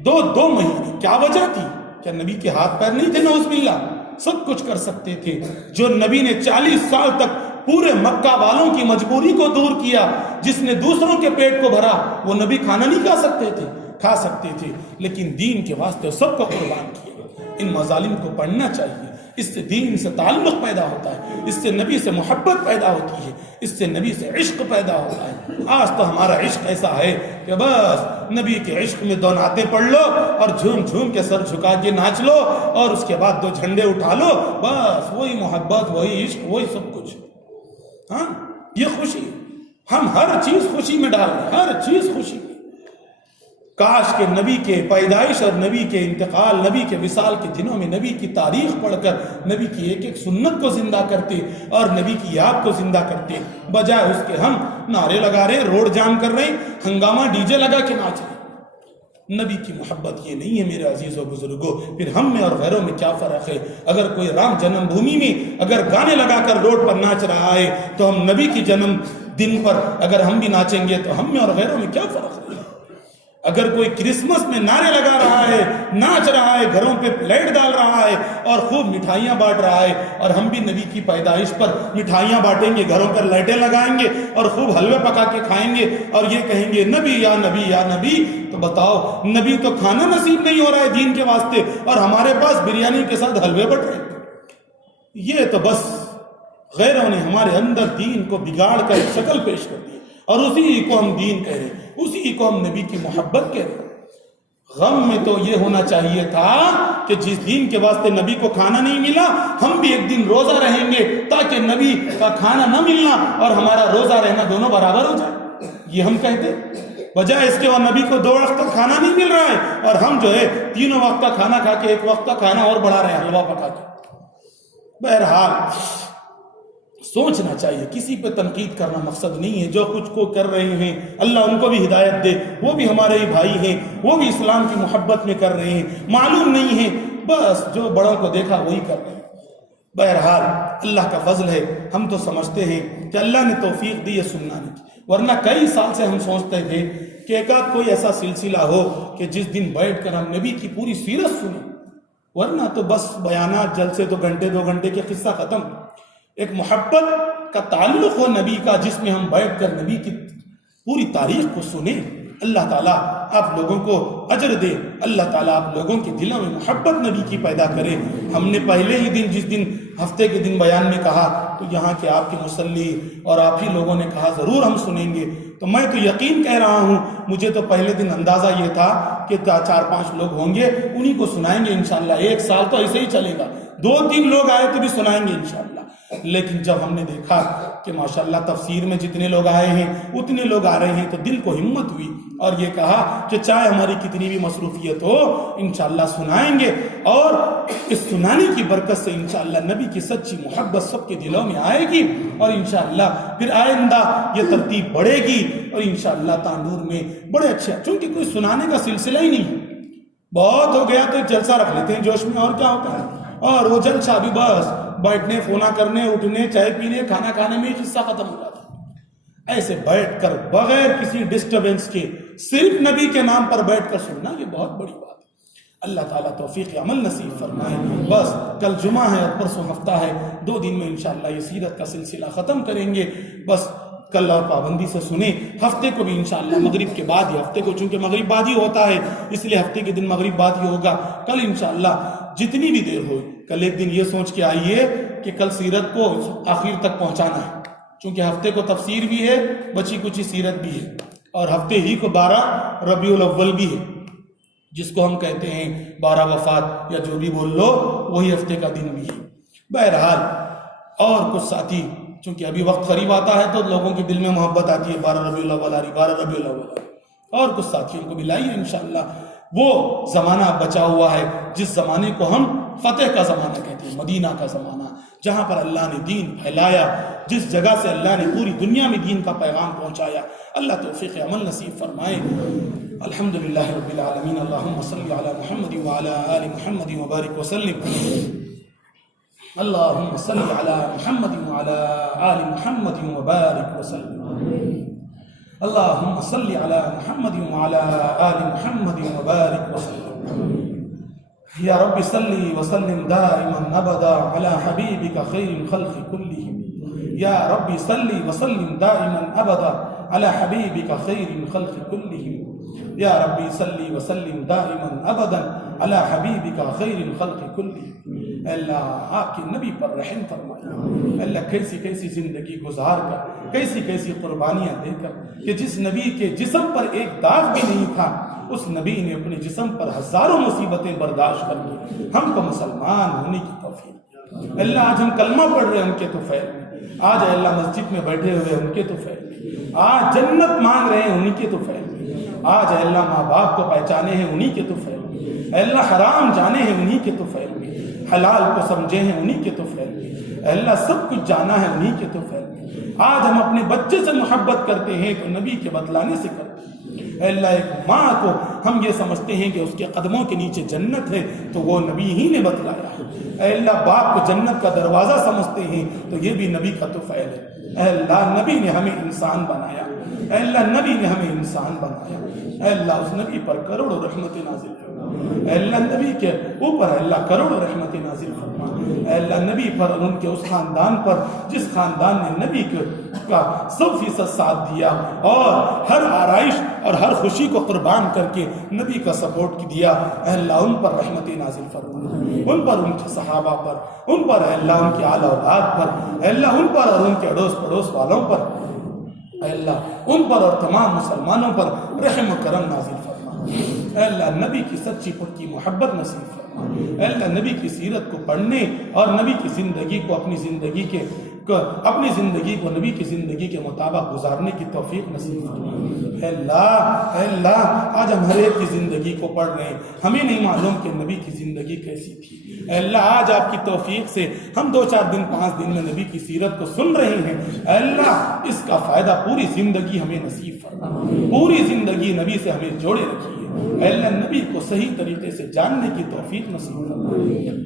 2 مہینے. کیا وجہ تھی؟ کیا نبی کے ہاتھ پیر نہیں تھے؟ نعوذ باللہ. سب کچھ کر سکتے تھے. جو نبی نے 40 سال تک پورے مکہ والوں کی مجبوری کو دور کیا, جس نے دوسروں کے پیٹ کو بھرا, وہ نبی کھانا نہیں کھا سکتے تھے؟ کھا سکتے تھے, لیکن دین کے واسطے سب کو قربان کیا. ان مظالم کو پڑھنا چاہیے. اس سے دین سے تعلق پیدا ہوتا ہے, اس سے نبی سے محبت پیدا ہوتی ہے, اس سے نبی سے عشق پیدا ہوتا ہے. آج تو ہمارا عشق ایسا ہے کہ بس نبی کے عشق میں 2 نعتیں پڑھ لو اور جھوم جھوم کے سر جھکا کے ناچ لو اور اس کے بعد 2 جھنڈے اٹھا لو, بس وہی محبت, وہی عشق, وہی سب کچھ. ہاں, یہ خوشی, ہم ہر چیز خوشی میں ڈال رہے ہیں, ہر چیز خوشی میں. کاش کے نبی کے پیدائش اور نبی کے انتقال, نبی کے وصال کے دنوں میں نبی کی تاریخ پڑھ کر نبی کی ایک ایک سنت کو زندہ کرتے اور نبی کی یاد کو زندہ کرتے, بجائے اس کے ہم نعرے لگا رہے, روڈ جام کر رہے, ہنگامہ ڈی جے لگا کے ناچ رہے. نبی کی محبت یہ نہیں ہے میرے عزیز و بزرگوں. پھر ہم میں اور غیروں میں کیا فرق ہے؟ اگر کوئی رام جنم بھومی میں اگر گانے لگا کر روڈ پر ناچ رہا ہے تو ہم نبی کی جنم دن پر اگر ہم بھی ناچیں گے تو ہم میں اور غیروں میں کیا فرق ہے؟ اگر کوئی کرسمس میں نعرے لگا رہا ہے, ناچ رہا ہے, گھروں پہ پلیٹ ڈال رہا ہے اور خوب مٹھائیاں بانٹ رہا ہے, اور ہم بھی نبی کی پیدائش پر مٹھائیاں بانٹیں گے, گھروں پر لائٹیں لگائیں گے اور خوب حلوے پکا کے کھائیں گے اور یہ کہیں گے نبی یا نبی یا نبی, تو بتاؤ نبی تو کھانا نصیب نہیں ہو رہا ہے دین کے واسطے اور ہمارے پاس بریانی کے ساتھ حلوے بٹ رہے. یہ تو بس غیروں نے ہمارے اندر دین کو بگاڑ کر شکل پیش کر دی اور اسی کو ہم دین کہہ رہے, اسی کو ہم نبی کی محبت کہہ رہے. غم میں تو یہ ہونا چاہیے تھا کہ جس دین کے واسطے نبی کو کھانا نہیں ملا, ہم بھی ایک دن روزہ رہیں گے تاکہ نبی کا کھانا نہ ملنا اور ہمارا روزہ رہنا دونوں برابر ہو جائے. یہ ہم کہتے, بجائے اس کے اور نبی کو 2 وقت کا کھانا نہیں مل رہا ہے اور ہم جو ہے 3 وقت کا کھانا کھا کے 1 وقت کا کھانا اور بڑھا رہے ہیں حلوہ پکا کے. بہرحال سوچنا چاہیے, کسی پہ تنقید کرنا مقصد نہیں ہے. جو کچھ کو کر رہے ہیں اللہ ان کو بھی ہدایت دے, وہ بھی ہمارے ہی بھائی ہیں, وہ بھی اسلام کی محبت میں کر رہے ہیں, معلوم نہیں ہے, بس جو بڑوں کو دیکھا وہی کر رہے ہیں. بہرحال اللہ کا فضل ہے, ہم تو سمجھتے ہیں کہ اللہ نے توفیق دی ہے سننا نہیں, ورنہ کئی سال سے ہم سوچتے تھے کہ ایک آدھ کوئی ایسا سلسلہ ہو کہ جس دن بیٹھ کر ہم نبی کی پوری سیرت سنیں, ورنہ تو بس بیانات جلسے تو 1-2 گھنٹے کے قصہ ختم. ایک محبت کا تعلق ہو نبی کا، جس میں ہم بیٹھ کر نبی کی پوری تاریخ کو سنیں۔ اللہ تعالیٰ آپ لوگوں کو اجر دے، اللہ تعالیٰ آپ لوگوں کے دلوں میں محبت نبی کی پیدا کرے۔ ہم نے پہلے ہی دن، جس دن ہفتے کے دن بیان میں کہا، تو یہاں کے آپ کے مصلی اور آپ ہی لوگوں نے کہا ضرور ہم سنیں گے، تو میں تو یقین کہہ رہا ہوں، مجھے تو پہلے دن اندازہ یہ تھا کہ 4-5 لوگ ہوں گے، انہی کو سنائیں گے انشاءاللہ۔ 1 سال تو ایسے ہی چلے گا، 2-3 لوگ آئے تو بھی سنائیں گے انشاءاللہ۔ لیکن جب ہم نے دیکھا کہ ماشاءاللہ تفسیر میں جتنے لوگ آئے ہیں اتنے لوگ آ رہے ہیں، تو دل کو ہمت ہوئی اور یہ کہا کہ چاہے ہماری کتنی بھی مصروفیت ہو انشاءاللہ سنائیں گے، اور اس سنانے کی برکت سے انشاءاللہ نبی کی سچی محبت سب کے دلوں میں آئے گی، اور انشاءاللہ پھر آئندہ یہ ترتیب بڑھے گی، اور انشاءاللہ تانور میں بڑے اچھے، چونکہ کوئی سنانے کا سلسلہ ہی نہیں، بہت ہو گیا تو ایک جلسہ رکھ لیتے ہیں جوش میں، اور کیا ہوتا ہے، اور وہ جلسہ بھی بس بیٹھنے، فونا کرنے، اٹھنے، چائے پینے، کھانا کھانے میں قصہ ختم ہو جاتا ہے۔ ایسے بیٹھ کر بغیر کسی ڈسٹربنس کے صرف نبی کے نام پر بیٹھ کر سننا، یہ بہت بڑی بات ہے۔ اللہ تعالیٰ توفیق عمل نصیب فرمائے۔ بس کل جمعہ ہے اور پرسوں ہفتہ ہے، 2 دن میں انشاءاللہ یہ سیرت کا سلسلہ ختم کریں گے۔ بس کل اور پابندی سے سنیں، ہفتے کو بھی انشاءاللہ مغرب کے بعد ہی، ہفتے کو چونکہ مغرب بعد ہی ہوتا ہے اس لیے ہفتے کے دن مغرب بعد ہی ہوگا۔ کل انشاءاللہ جتنی بھی دیر ہو، کل ایک دن یہ سوچ کے آئیے کہ کل سیرت کو آخر تک پہنچانا ہے، چونکہ ہفتے کو تفسیر بھی ہے، بچی کچی سیرت بھی ہے، اور ہفتے ہی کو 12 ربیع الاول بھی ہے، جس کو ہم کہتے ہیں 12 وفات یا جو بھی بول لو، وہی ہفتے کا دن بھی ہے۔ بہرحال اور کچھ ساتھی، چونکہ ابھی وقت قریب آتا ہے تو لوگوں کے دل میں محبت آتی ہے، 12 ربیع الاول آ رہی، 12 ربیع الاول آ رہی، اور کچھ ساتھیوں کو بھی لائیے انشاءاللہ۔ وہ زمانہ بچا ہوا ہے جس زمانے کو ہم فتح کا زمانہ کہتے ہیں، مدینہ کا زمانہ، جہاں پر اللہ نے دین پھیلایا، جس جگہ سے اللہ نے پوری دنیا میں دین کا پیغام پہنچایا۔ اللہ توفیق عمل نصیب فرمائے۔ الحمدللہ رب العالمین، اللہم صلی علی محمد وعلی آل محمد وبارک وسلم، اللہم صلی علی محمد وعلی آل محمد وبارک وسلم، اللہم صلی علی محمد وعلی آل محمد وبارک وسلم۔ یا رب صلی وسلم دائما ابدا علی حبیبک خیر الخلق کلہم، یا رب صلی وسلم دائما ابدا علی حبیبک خیر الخلق کلہم، یا رب صلی وسلم دائما ابدا علی حبیبک خیر الخلق کلہم۔ اللہ آپ کے نبی پر رحم فرمائے، اللہ کیسی کیسی زندگی گزار کر، کیسی کیسی قربانیاں دے کر، کہ جس نبی کے جسم پر ایک داغ بھی نہیں تھا، اس نبی نے اپنے جسم پر ہزاروں مصیبتیں برداشت کر کے ہم کو مسلمان ہونے کی توفیق۔ اللہ آج ہم کلمہ پڑھ رہے ہیں ان کے طفیل میں، آج اللہ مسجد میں بیٹھے ہوئے ان کے طفیل میں، آج جنت مانگ رہے ہیں انہی کے طفیل میں، آج اللہ ماں باپ کو پہچانے ہیں انہی کے طفیل میں، اللہ حرام جانے ہیں انہی کے طفیل میں، حلال کو سمجھے ہیں انہی کے طفیل میں، اللہ سب کچھ جانا ہے انہی کے طفیل میں۔ آج ہم اپنے بچے سے محبت کرتے ہیں تو نبی کے بتلانے سے کرتے ہیں۔ اے اللہ ایک ماں کو ہم یہ سمجھتے ہیں کہ اس کے قدموں کے نیچے جنت ہے تو وہ نبی ہی نے بتلایا ہے۔ اے اللہ باپ کو جنت کا دروازہ سمجھتے ہیں تو یہ بھی نبی کا طفیل ہے۔ اے اللہ نبی نے ہمیں انسان بنایا، اے اللہ نبی نے ہمیں انسان بنایا، اے اللہ اس نبی پر کروڑوں رحمت نازل فرما، اے اللہ نبی کے اوپر اے اللہ کروڑوں رحمت نازل فرما، اے اللہ نبی پر اور ان کے اس خاندان پر جس خاندان نے نبی کا 100% ساتھ دیا اور ہر آرائش اور ہر خوشی کو قربان کر کے نبی کا سپورٹ دیا، اے اللہ ان پر رحمت نازل فرما، ان پر ان کے صحابہ پر، ان پر اے اللہ ان کے آل اولاد پر، اے اللہ ان پر اور ان کے اڑوس پڑوس والوں پر، اے اللہ ان پر اور تمام مسلمانوں پر رحم و کرم نازل فرما، اے اللہ نبی کی سچی پکی محبت نصیب فرما، اے اللہ نبی کی سیرت کو پڑھنے اور نبی کی زندگی کو اپنی زندگی کو نبی کی زندگی کے مطابق گزارنے کی توفیق نصیب فرما۔ اے اللہ آج ہم ہر ایک کی زندگی کو پڑھ رہے ہیں، ہمیں نہیں معلوم کہ نبی کی زندگی کیسی تھی۔ اے اللہ آج آپ کی توفیق سے ہم 2-4 دن 5 دن میں نبی کی سیرت کو سن رہے ہیں، اے اللہ اس کا فائدہ پوری زندگی ہمیں نصیب فرما، پوری زندگی نبی سے ہمیں جوڑے رکھیے، اے اللہ نبی کو صحیح طریقے سے جاننے کی توفیق نصیب فرما۔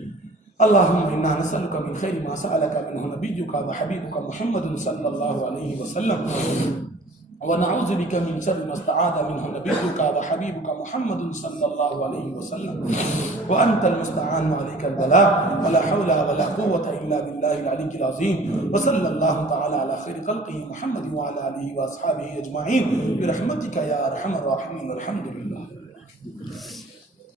اللهم انا نسألك من خير ما سألك منه نبيك وحبيبك محمد صلى الله عليه وسلم، ونعوذ بك من شر ما استعاذ منه نبيك وحبيبك محمد صلى الله عليه وسلم وأنت المستعان وعليك البلاء ولا حول ولا قوة إلا بالله العلي العظيم وصلى الله تعالى على خير خلقه محمد وعلى آله وأصحابه أجمعين برحمتك يا أرحم الراحمين والحمد لله.